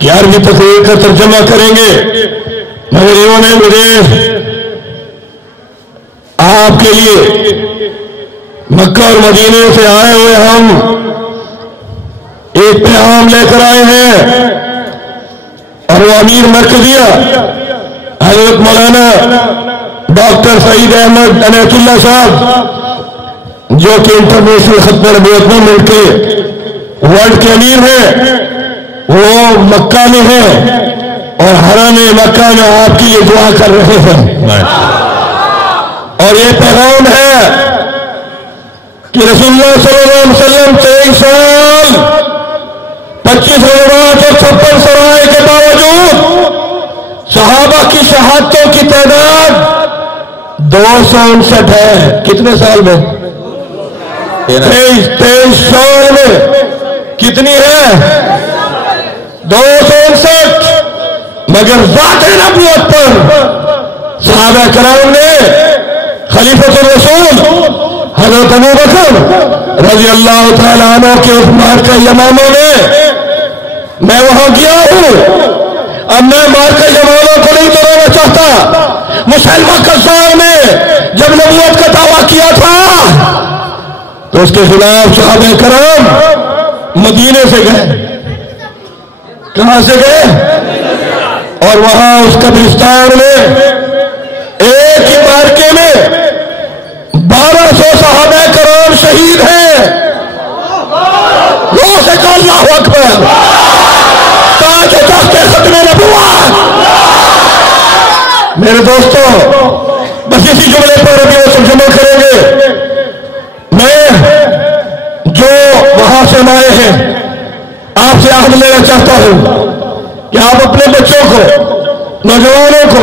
11ویں تقریر کا ترجمہ کریں گے، مگر انہوں نے مجھے آپ کے لیے مکہ اور مدینے سے آئے ہوئے ہم ایک پیغام لے کر آئے ہیں، اور وہ امیر مرکزیہ حضرت مولانا ڈاکٹر سعید احمد عنایت اللہ صاحب، جو کہ انٹرنیشنل ختم نبوت موومنٹ کے ورلڈ کے امیر ہیں، وہ مکہ میں ہیں اور حرم مکہ میں آپ کی یہ دعا کر رہے ہیں. اور یہ پیغام ہے کہ رسول اللہ صلی اللہ علیہ وسلم 23 سال 25 غزوات اور 56 سرائے کے باوجود صحابہ کی شہادتوں کی تعداد 259 ہے. کتنے سال میں؟ 23 سال میں کتنی ہے؟ 259. مگر ذات نبوت پر صحابہ کرام نے خلیفۃ الرسول حضرت ابو بکر رضی اللہ تعالیٰ عنہ کے مارکہ یمامہ میں وہاں گیا ہوں. اب میں مارکہ یمامہ کو نہیں توڑنا چاہتا. مسلمہ کذاب نے جب نبوت کا دعویٰ کیا تھا تو اس کے خلاف صحابہ کرام مدینے سے گئے. کہاں سے گئے؟ اور وہاں اس قبرستان میں ایک ہی مارکے میں 1200 صحابہ کرام شہید ہیں. روح سے کہا اللہ اکبر. تاج و تخت ختم نبوت. میرے دوستو، بس اسی جملے پر ابھی وہ ترجمہ کریں گے. میں جو وہاں سے آئے ہیں آپ سے عہد لینا چاہتا ہوں کہ آپ اپنے بچوں کو، نوجوانوں کو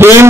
3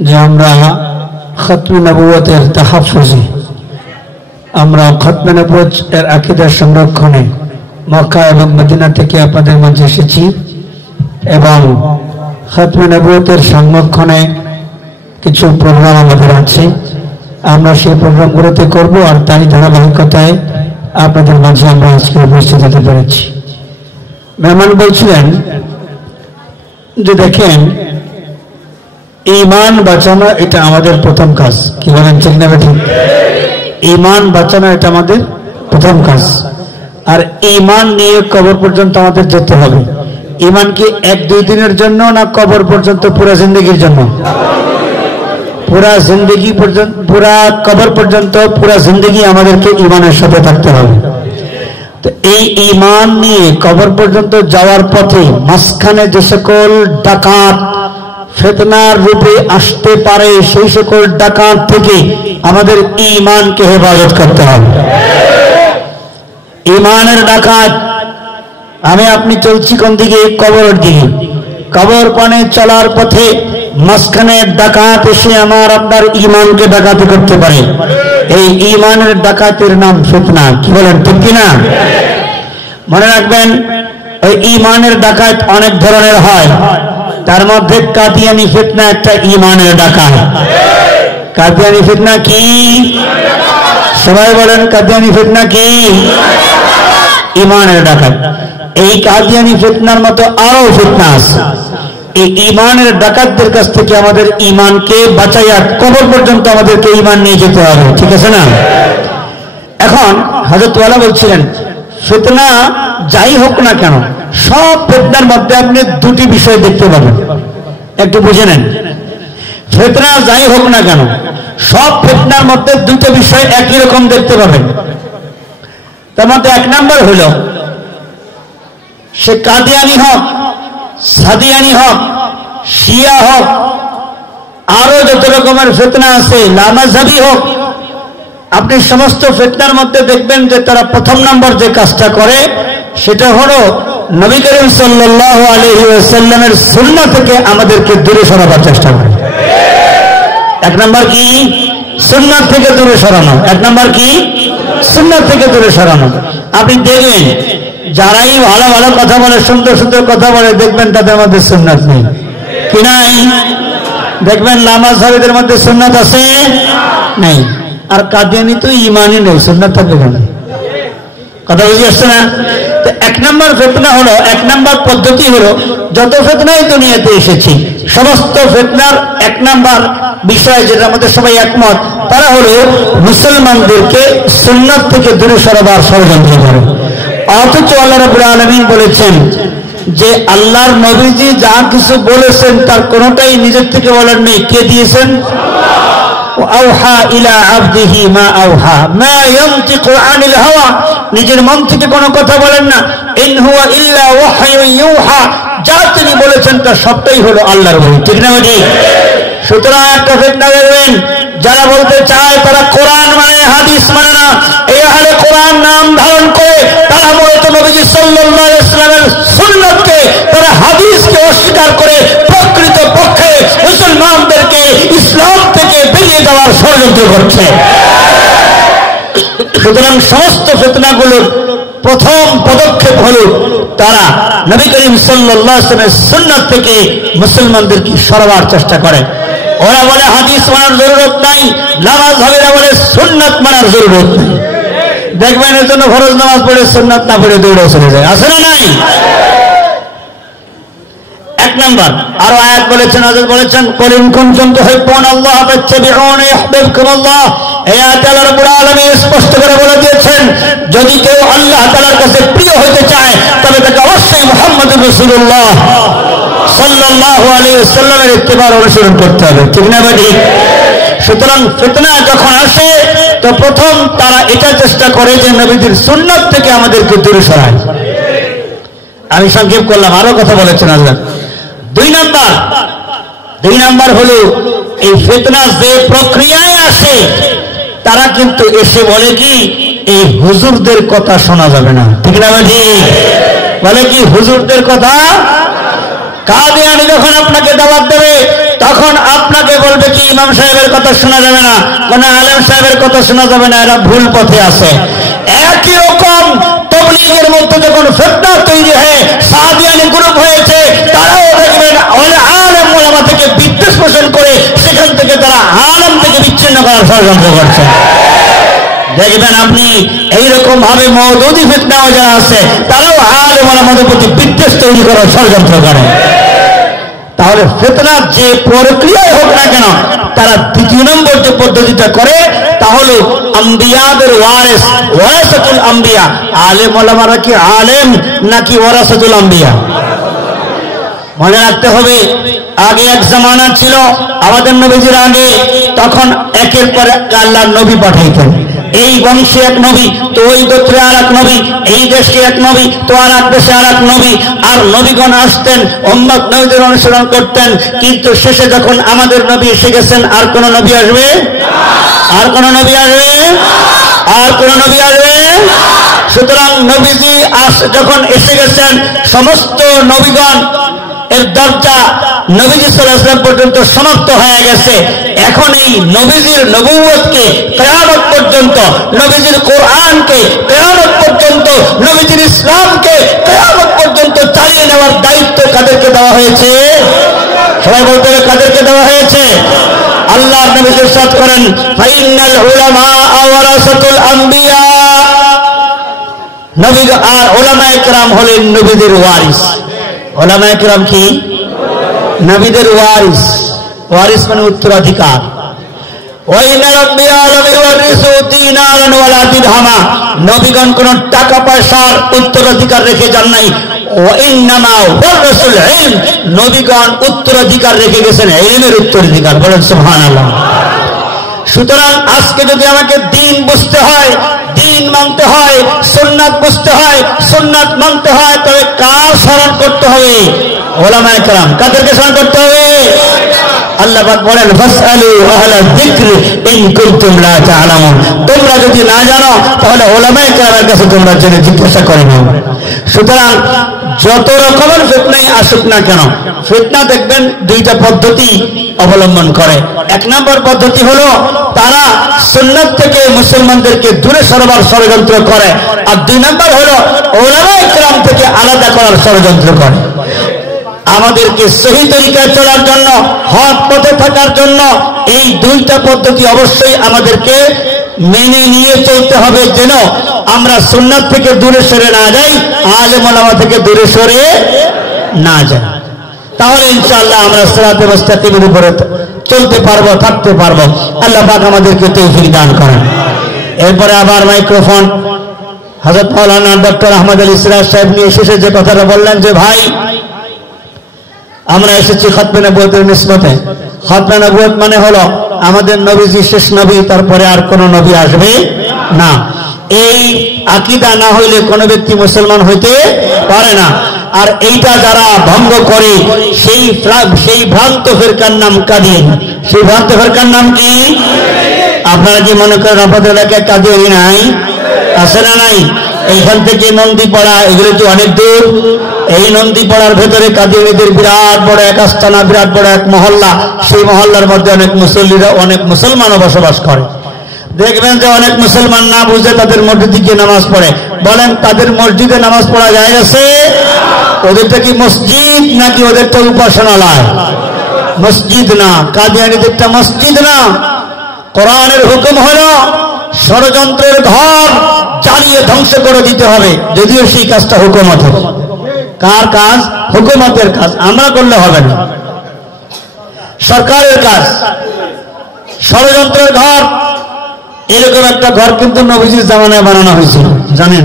যে আমরা খতম নবুয়তের তাহাফুজে, আমরা খতম নবুয়ত এর আকীদা সংরক্ষণে মক্কা এবং মদিনা থেকে আপনাদের মাঝে এসেছি এবং খতম নবুয়তের সংরক্ষণে কিছু প্রোগ্রাম আমাদের আছে। আমরা সেই প্রোগ্রামগুলোতে করব আর তারই ধারাবাহিকতায় আপনাদের মাঝে আমরা আজকে উপস্থিত হতে পেরেছি। মেহমান বলছিলেন যে দেখেন, ঈমান বাঁচানো এটা আমাদের প্রথম কাজ। কি বলেন, ঠিক না ঠিক? ঈমান বাঁচানো এটা আমাদের প্রথম কাজ। আর ঈমান নিয়ে কবর পর্যন্ত আমাদের যেতে হবে। ঈমান কি 1-2 দিনের জন্য না কবর পর্যন্ত, পুরা জিন্দেগির জন্য? পুরা জিন্দেগি পর্যন্ত, পুরা কবর পর্যন্ত, পুরা জিন্দেগি আমাদেরকে ঈমানের সাথে থাকতে হবে। তো এই ঈমান নিয়ে কবর পর্যন্ত যাওয়ার পথে মাঝখানে যে সকল ডাকাত ফিতনার রূপে আসতে পারে, সেই সকল ডাকাত থেকে আমাদের ঈমানকে হেফাজত করতে হবে। ঈমানের ডাকাত, আমি আপনি চলছি কোন দিকে? কবরের দিকে। কবর পানে চলার পথে মাঝখানে ডাকাত এসে আমার আপনার ঈমানকে ডাকাতি করতে পারে। এই ঈমানের ডাকাতের নাম ফিতনা। কি বলেন, ঠিক কিনা? মনে রাখবেন, এই ঈমানের ডাকাত অনেক ধরনের হয়, তার মধ্যে কাদিয়ানি ফিতনা একটা ঈমানের ডাকাত। কাদিয়ানি ফিতনা কি? সবাই বলেন, কাদিয়ানি ফিতনা কি? ঈমানের ডাকাত। এই কাদিয়ানি ফিতনার মতো আরো ফিতনা আছে। এই ঈমানের ডাকাতদের কাছ থেকে আমাদের ঈমানকে বাঁচাইয়া কবর পর্যন্ত আমাদেরকে ঈমান নিয়ে যেতে হবে, ঠিক আছে না? এখন হযরত ওয়ালা বলছিলেন, ফিতনা যাই হোক না কেন, সব ফিতনার মধ্যে আপনি 2টি বিষয় দেখতে পাবেন। একটু বুঝে নেন, ফিতনা যাই হোক না কেন, সব ফিতনার মধ্যে 2টো বিষয় একই রকম দেখতে পাবেন। তার মধ্যে 1 নম্বর হলো, সে কাদিয়ানি হোক, সাদিয়ানি হোক, শিয়া হোক, আরো যত রকমের ফিতনা আছে, লামাযহাবি হোক, আপনি সমস্ত ফিতনার মধ্যে দেখবেন যে তারা প্রথম নম্বর যে কাজটা করে সেটা হলো নবী করিম সাল্লাল্লাহু আলাইহি ওয়াসাল্লামের সুন্নাহ থেকে আমাদেরকে দূরে সরাবার চেষ্টা করে। 1 নম্বর কি? সুন্নাহ থেকে দূরে সরানো। 1 নম্বর কি? সুন্নাহ থেকে দূরে সরানো। আপনি দেখবেন যারাই ভালো ভালো কথা বলে, সুন্দর সুন্দর কথা বলে, দেখবেন তাদের মধ্যে সুন্নাত নেই। কি নাই? দেখবেন লামাযহাবীদের মধ্যে সুন্নাত আছে? নাই। আর কাদিয়ানি তো ঈমানই নেই, সুন্নাত থাকবে কেন? কথা বুঝে আসছে না? তো 1 নম্বর ফিতনা হলো, 1 নম্বর পদ্ধতি হলো, যত ফিতনাই দুনিয়াতে এসেছে সমস্ত ফিতনার 1 নম্বর বিষয় যেটা আমাদের সবাই একমত, তারা হলো মুসলমানদেরকে সুন্নাত থেকে দূরে সরাবার ষড়যন্ত্র করে। অথচ আল্লাহ রাব্বুল আলামিন বলেছেন যে আল্লাহর নবীজি যা কিছু বলেছেন তার কোনোটাই নিজের থেকে বলার নেই। কে দিয়েছেন? আওহা ইলা আবদিহি মা আওহা মা ইয়ানতিকু আনিল হাওয়া, নিজের মন থেকে কোনো কথা বলেন না। ইন হুয়া ইল্লা ওয়াহয়ুন ইউহা, যা তিনি বলেছেন তা সবটাই হলো আল্লাহর ওহী, ঠিক না? ঠিক। সুতরাং একটা ফিতনা দেখবেন, যারা বলতে চায় তারা কোরআন মানে, হাদিস মানে না, এই আহলে কোরআন নাম ধারণ করে তারা মূলত নবীজি সাল্লাল্লাহু আলাইহি ওয়াসাল্লামের সুন্নাত ষড়যন্ত্র করছে। সুতরাং সমস্ত ফিতনাগুলোর প্রথম পদক্ষেপ হল তারা নবী করিম সাল্লাল্লাহু আলাইহি ওয়াসাল্লামের সুন্নাত থেকে মুসলমানদেরকে সরাবার চেষ্টা করে। ওরা বলে হাদিস মানার জরুরত নাই, নামাজ হবে না বলে সুন্নাত মানার জরুরত নেই। দেখবেন এর জন্য ফরজ নামাজ পড়ে সুন্নাত না পড়ে দৌড়ে চলে যায়, আছে না নাই? এক নাম্বার আরো আয়াত বলেছেন, হযরত বলেছেন কুল ইন কুনতুম তুহিব্বুনা আল্লাহ ফাত্তাবিউনি ইউহিব্বুকুমুল্লাহ। এই আয়াতে আল্লাহ রাব্বুল আলামিন স্পষ্ট করে বলে দিয়েছেন, যদি কেউ আল্লাহ তাআলার কাছে প্রিয় হতে চায় তবে তাকে অবশ্যই মুহাম্মদুর রাসূলুল্লাহ সাল্লাল্লাহু আলাইহি ওয়াসাল্লামের ইত্তিবা অনুসরণ করতে হবে, ঠিক না ভাই? সুতরাং ফিতনা যখন আসে তো প্রথম তারা এটা চেষ্টা করে যে নবীদের সুন্নাত থেকে আমাদেরকে দূরে সরায়। আমি সংক্ষেপ করলাম, আরো কথা বলেছেন আল্লাহ। দুই নাম্বার হলো এই ফিতনা যে প্রক্রিয়ায় আসে তারা কিন্তু এসে বলে কি এই হুজুরদের কথা শোনা যাবে না, ঠিক না ভাই? বলে কি হুজুরদের কথা, কাদিয়ানী যখন আপনাকে দাওয়াত দেবে তখন আপনাকে বলবে কি ইমাম সাহেবের কথা শোনা যাবে না, কোন আলেম সাহেবের কথা শোনা যাবে না, এরা ভুল পথে আছে। একই রকম তাবলীগের মধ্যে যখন ফিতনা তৈরি হয়ে সাদিয়ানী গ্রুপ হয়েছে, তারাও দেখবেন আলেম ওলামা থেকে বিদ্বেষ পোষণ করে সেখান থেকে তারা আলেম থেকে বিচ্ছিন্ন করার ষড়যন্ত্র করছে। দেখবেন আপনি এইরকম ভাবে মওদুদি ফিতনাও যারা আছে তারাও আলেম ওলামাদের প্রতি বিদ্বেষ তৈরি করার ষড়যন্ত্র করে। তাহলে ফিতনার যে প্রক্রিয়ায় হোক না কেন তারা দ্বিতীয় নম্বর যে পদ্ধতিটা করে তা হলো আম্বিয়াদের ওয়ারিস, ওয়ারাসাতুল আম্বিয়া। আলেম ওলামারা কি আলেম নাকি ওয়ারাসাতুল আম্বিয়া? মনে রাখতে হবে, আগে এক জামানা ছিল আমাদের নবীজির আগে, তখন একের পর আল্লাহর নবী পাঠাইতেন। এই বংশে এক নবী, তো ওই গোত্রে আর এক নবী, এই দেশে এক নবী, তো আর এক দেশে আর এক নবী। আর নবীগণ আসতেন, উম্মত নবীদের অনুসরণ করতেন। কিন্তু শেষে যখন আমাদের নবী এসে গেছেন, আর কোন নবী আসবে? আর কোন নবী আসবে? আর কোন নবী আসবে? সুতরাং নবীজি যখন এসে গেছেন, সমস্ত নবীগণ এর দরজা নবীজি সাল্লাল্লাহু আলাইহি ওয়াসাল্লাম পর্যন্ত সমাপ্ত হয়ে গেছে। এখন এই নবীজির নবুয়তকে কিয়ামত পর্যন্ত, নবীজির কোরআনকে কিয়ামত পর্যন্ত, নবীজির ইসলামকে কিয়ামত পর্যন্ত চালিয়ে নেওয়ার দায়িত্ব কাদেরকে দেওয়া হয়েছে? সবাই বলতে হবে কাদেরকে দেওয়া হয়েছে? আল্লাহর নবী ইরশাদ করেন, ফাইনাল উলামা ওয়ারাসাতুল আম্বিয়া। নবী আর উলামায়ে কেরাম হলেন নবীদের ওয়ারিস। উলামায়ে কেরাম কি? নবীদের ওয়ারিস। ওয়ারিস মানে উত্তরাধিকার। নবীগণ কোন টাকা পয়সার উত্তরাধিকার রেখে যান নাই। নবীগণ উত্তরাধিকার রেখে গেছেন ইলমের উত্তরাধিকার। বলেন সুবহানাল্লাহ। সুতরাং আজকে যদি আমাকে দ্বীন বুঝতে হয়, দ্বীন মানতে হয়, সুন্নাত বুঝতে হয়, সুন্নাত মানতে হয়, তবে কার স্মরণ করতে হবে? উলামায়ে কেরাম। কাদেরকে স্মরণ করতে হবে? আল্লাহ পাক বলেন, ফাসআলু আহলা যিকরি ইন কুনতুম লা তা'লামুন। তোমরা যদি না জানো তাহলে উলামায়ে কেরামের কাছে তোমরা জেনে জিজ্ঞাসা করে নাও। সুতরাং যত রকমের ফিতনাই আসুক না কেন, ফিতনা দেখবেন দুইটা পদ্ধতি অবলম্বন করে। এক নম্বর পদ্ধতি হলো তারা সুন্নাত থেকে মুসলমানদেরকে দূরে সরাবার ষড়যন্ত্র করে, আর দুই নম্বর হলো উলামায়ে কেরাম থেকে আলাদা করার ষড়যন্ত্র করে। আমাদেরকে সহি তরিকায় চলার জন্য, হক পথে থাকার জন্য এই দুইটা পদ্ধতি অবশ্যই আমাদেরকে মেনে নিয়ে চলতে হবে, যেন আমরা সুন্নাত থেকে দূরে সরে না যাই, আলেম ওলামা থেকে দূরে সরে না যাই। তাহলে ইনশাআল্লাহ আমরা সিরাতে মুস্তাকিমের উপরে চলতে পারবো, থাকতে পারবো। আল্লাহ পাক আমাদেরকে তৌফিক দান করেন। এরপরে আবার মাইক্রোফোন হযরত মাওলানা ডক্টর আহমদ আলী সিরাজ সাহেব নিয়ে শেষে যে কথাটা বললেন যে ভাই আমরা এসেছি খতমে নবুয়তের নিসবতে। খতমে নবুয়ত মানে হলো আমাদের নবীজি শেষ নবী, তারপরে আর কোন নবী আসবে না। এই আকীদা না হইলে কোন ব্যক্তি মুসলমান হইতে পারে না। আর এইটা যারা ভঙ্গ করে সেই ভ্রান্ত ফিরকার নাম কাদিয়ানী। সেই ভ্রান্ত ফিরকার নাম কি? আপনারা কি মনে করেন আপনাদের এলাকায় কাদিয়ানী নাই? আছে না নাই? এইখান থেকে নন্দীপাড়া এগুলো তো অনেক দূর। এই নন্দীপাড়ার ভেতরে কাদিয়ানীদের বিরাট বড় এক আস্তানা, বিরাট বড় এক মহল্লা। সেই মহল্লার মধ্যে অনেক মুসল্লিরা, অনেক মুসলমানও বসবাস করে। দেখবেন যে অনেক মুসলমান না বুঝে তাদের মসজিদে গিয়ে নামাজ পড়ে। বলেন তাদের মসজিদে নামাজ পড়া যায় গেছে? ওদেরটা কি মসজিদ নাকি ওদেরটা উপাসনালয়? মসজিদ না, কাদিয়ানীদেরটা মসজিদ না। কোরআনের হুকুম হলো ষড়যন্ত্রের ঘর জ্বালিয়ে ধ্বংস করে দিতে হবে, যদিও সেই কাজটা হুকুমতের। কার কাজ? হুকুমতের কাজ। আমরা করলে হবে না, সরকারের কাজ। ষড়যন্ত্রের ঘর, এরকম একটা ঘর কিন্তু নবীজির জামানায় বানানো হয়েছিল, জানেন?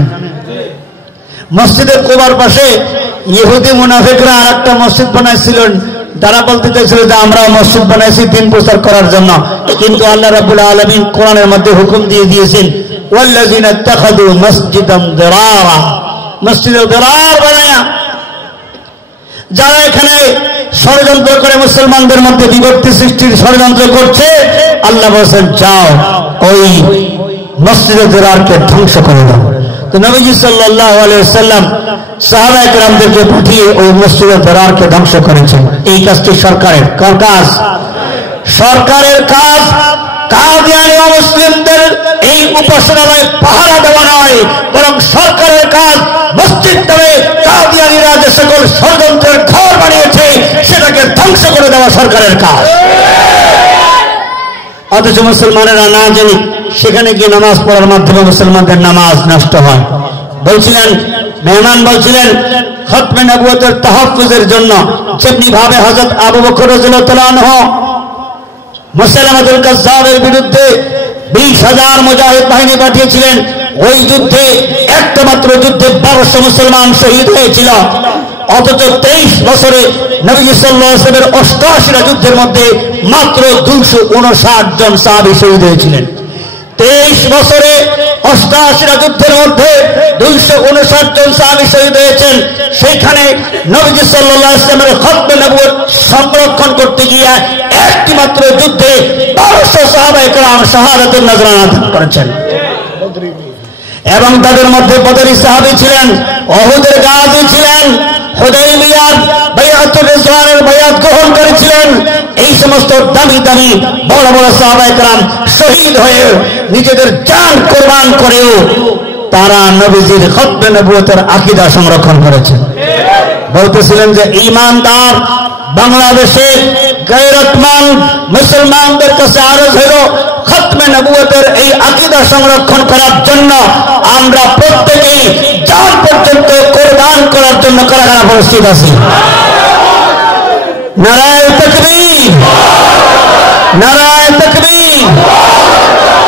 মসজিদের কুবার পাশে ইহুদি মুনাফিকরা আর একটা মসজিদ বানাইছিলেন। তারা বলতে চাইছিল যে আমরা মসজিদ বানাইছি দিন প্রচার করার জন্য, কিন্তু আল্লাহ রাব্বুল আলামিন কোরআনের মধ্যে হুকুম দিয়ে দিয়েছেন ওয়াল্লাযিনা ইত্তাখাযু মাসজিদান দিরারা, মসজিদে দিরার বানায়া যারা এখানে ষড়যন্ত্র করে মুসলমানদের মধ্যে বিভক্তি সৃষ্টির ষড়যন্ত্র করছে, আল্লাহ বলেন যাও ওই মসজিদে দিরারকে ধ্বংস করে দাও। তো নবীজি সাল্লাল্লাহু আলাইহি ওয়াসাল্লাম সাহাবায়ে কেরামদেরকে পাঠিয়ে ওই মসজিদে দিরারকে ধ্বংস করেছেন। এই কাজটি সরকারের কাজ, সরকারের কাজ। কাদিয়ানী মুসলিমদের এই উপাসনালয়ে পাহারা দেওয়া নয়, বরং সরকারের কাজ মসজিদটাকে কাদিয়ানীরা যে সকল ষড়যন্ত্রের ঘর বানিয়েছে সেটাকে ধ্বংস করে দেওয়া সরকারের কাজ। অথচ মুসলমানেরা না জানি সেখানে গিয়ে নামাজ পড়ার মাধ্যমে মুসলমানদের নামাজ নষ্ট হয়। বলছিলেন মেহমান, বলছিলেন খতমে নবুয়তের তাহাফুজের জন্য যেমনি ভাবে হযরত আবু বকর রাদিয়াল্লাহু তাআলা আনহু মুসাইলামাতুল কাজ্জাবের বিরুদ্ধে 20,000 মুজাহিদ বাহিনী পাঠিয়েছিলেন, ওই যুদ্ধে একটা মাত্র যুদ্ধে 1200 মুসলমান শহীদ হয়েছিল। অথচ 23 বছরে নবী সাল্লাল্লাহু আলাইহি ওয়াসাল্লামের 88টা যুদ্ধের মধ্যে মাত্র 259 জন সাহাবী শহীদ হয়েছিলেন। 23 বছরে 88টা যুদ্ধের মধ্যে 259 জন সাহাবী শহীদ হয়েছেন। সেইখানে নবী সাল্লাল্লাহু আলাইহি ওয়াসাল্লামের খতমে নবুয়ত সংরক্ষণ করতে গিয়ে একটি মাত্র যুদ্ধে 1200 সাহাবায়ে কেরাম শাহাদাতুন নজরানা দান করেছেন। এবং তাদের মধ্যে বদরি সাহাবী ছিলেন, উহুদের গাজী ছিলেন, হুদাইবিয়ার বাইআতুর রিজওয়ানের বাইআত গ্রহণ করেছিলেন। এই সমস্ত দামি দামি বড় বড় সাহাবায়ে কেরাম শহীদ হয়ে নিজেদের জান কোরবান করেও তারা নবীজির খতমে নবুয়তের আকীদা সংরক্ষণ করেছেন। বলতেছিলেন যে ঈমানদার বাংলাদেশের গায়রতমন্দ মুসলমানদের কাছে আরজ হলো খতমে নবুয়তের এই আকীদা সংরক্ষণ করার জন্য আমরা প্রত্যেকেই জান পর্যন্ত কোরবান করার জন্য কারা প্রস্তুত আছি? নারায়ে তাকবীর, নারায়ে তাকবীর।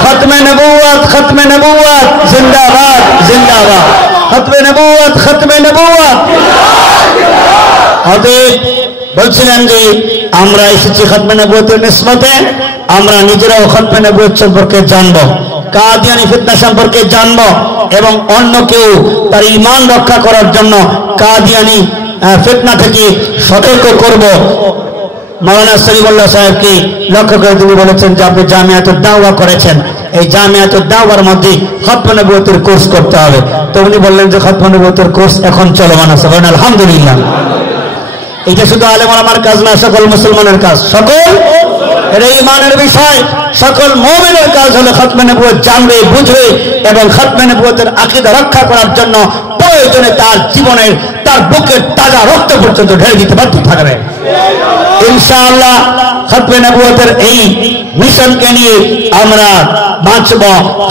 খতমে নবুয়ত, খতমে নবুয়ত জিন্দাবাদ, জিন্দাবাদ। খতমে নবুয়ত, খতমে নবুয়ত। অতএব বলছিলেন যে আমরা এসেছি খতমে নবুয়তের নিসবতে, আমরা নিজেরাও খতমে নবুয়ত সম্পর্কে জানবো, কাদিয়ানী ফিতনা সম্পর্কে জানবো, এবং অন্য কেউ তার ঈমান রক্ষা করার জন্য কাদিয়ানী ফিতনা থেকে সতর্ক করব। মাওলানা সলিমুল্লাহ সাহেবকে লক্ষ্য করে তিনি বলেছেন যে আপনি জামিয়াতুদ দাওয়া করেছেন, এই জামিয়াতুদ দাওয়ার মধ্যে খতমে নবুয়তের কোর্স করতে হবে। তো উনি বললেন যে খতমে নবুয়তের কোর্স এখন চলমান আছে। বলেন আলহামদুলিল্লাহ। এটা শুধু আলেম ওলামার কাজ না, সকল মুসলমানের কাজ, সকল এটা ঈমানের বিষয়। সকল মুমিনের কাজ হলো খতমে নবুয়ত জানবে, বুঝবে এবং খতমে নবুয়তের আকীদা রক্ষা করার জন্য প্রয়োজনে তার জীবনের, তার বুকের তাজা রক্ত পর্যন্ত ঢেলে দিতে বাধ্য থাকবে ইনশাআল্লাহ। খতমে নবুয়তের এই মিশনকে নিয়ে আমরা বাঁচব,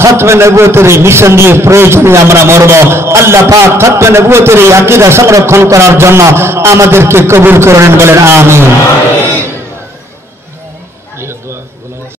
খতমে নবুয়তের এই মিশন নিয়ে প্রয়োজনে আমরা মরব। আল্লাহ পাক খতমে নবুয়তের এই আকীদা সংরক্ষণ করার জন্য আমাদেরকে কবুল করেন, বলেন আমিন।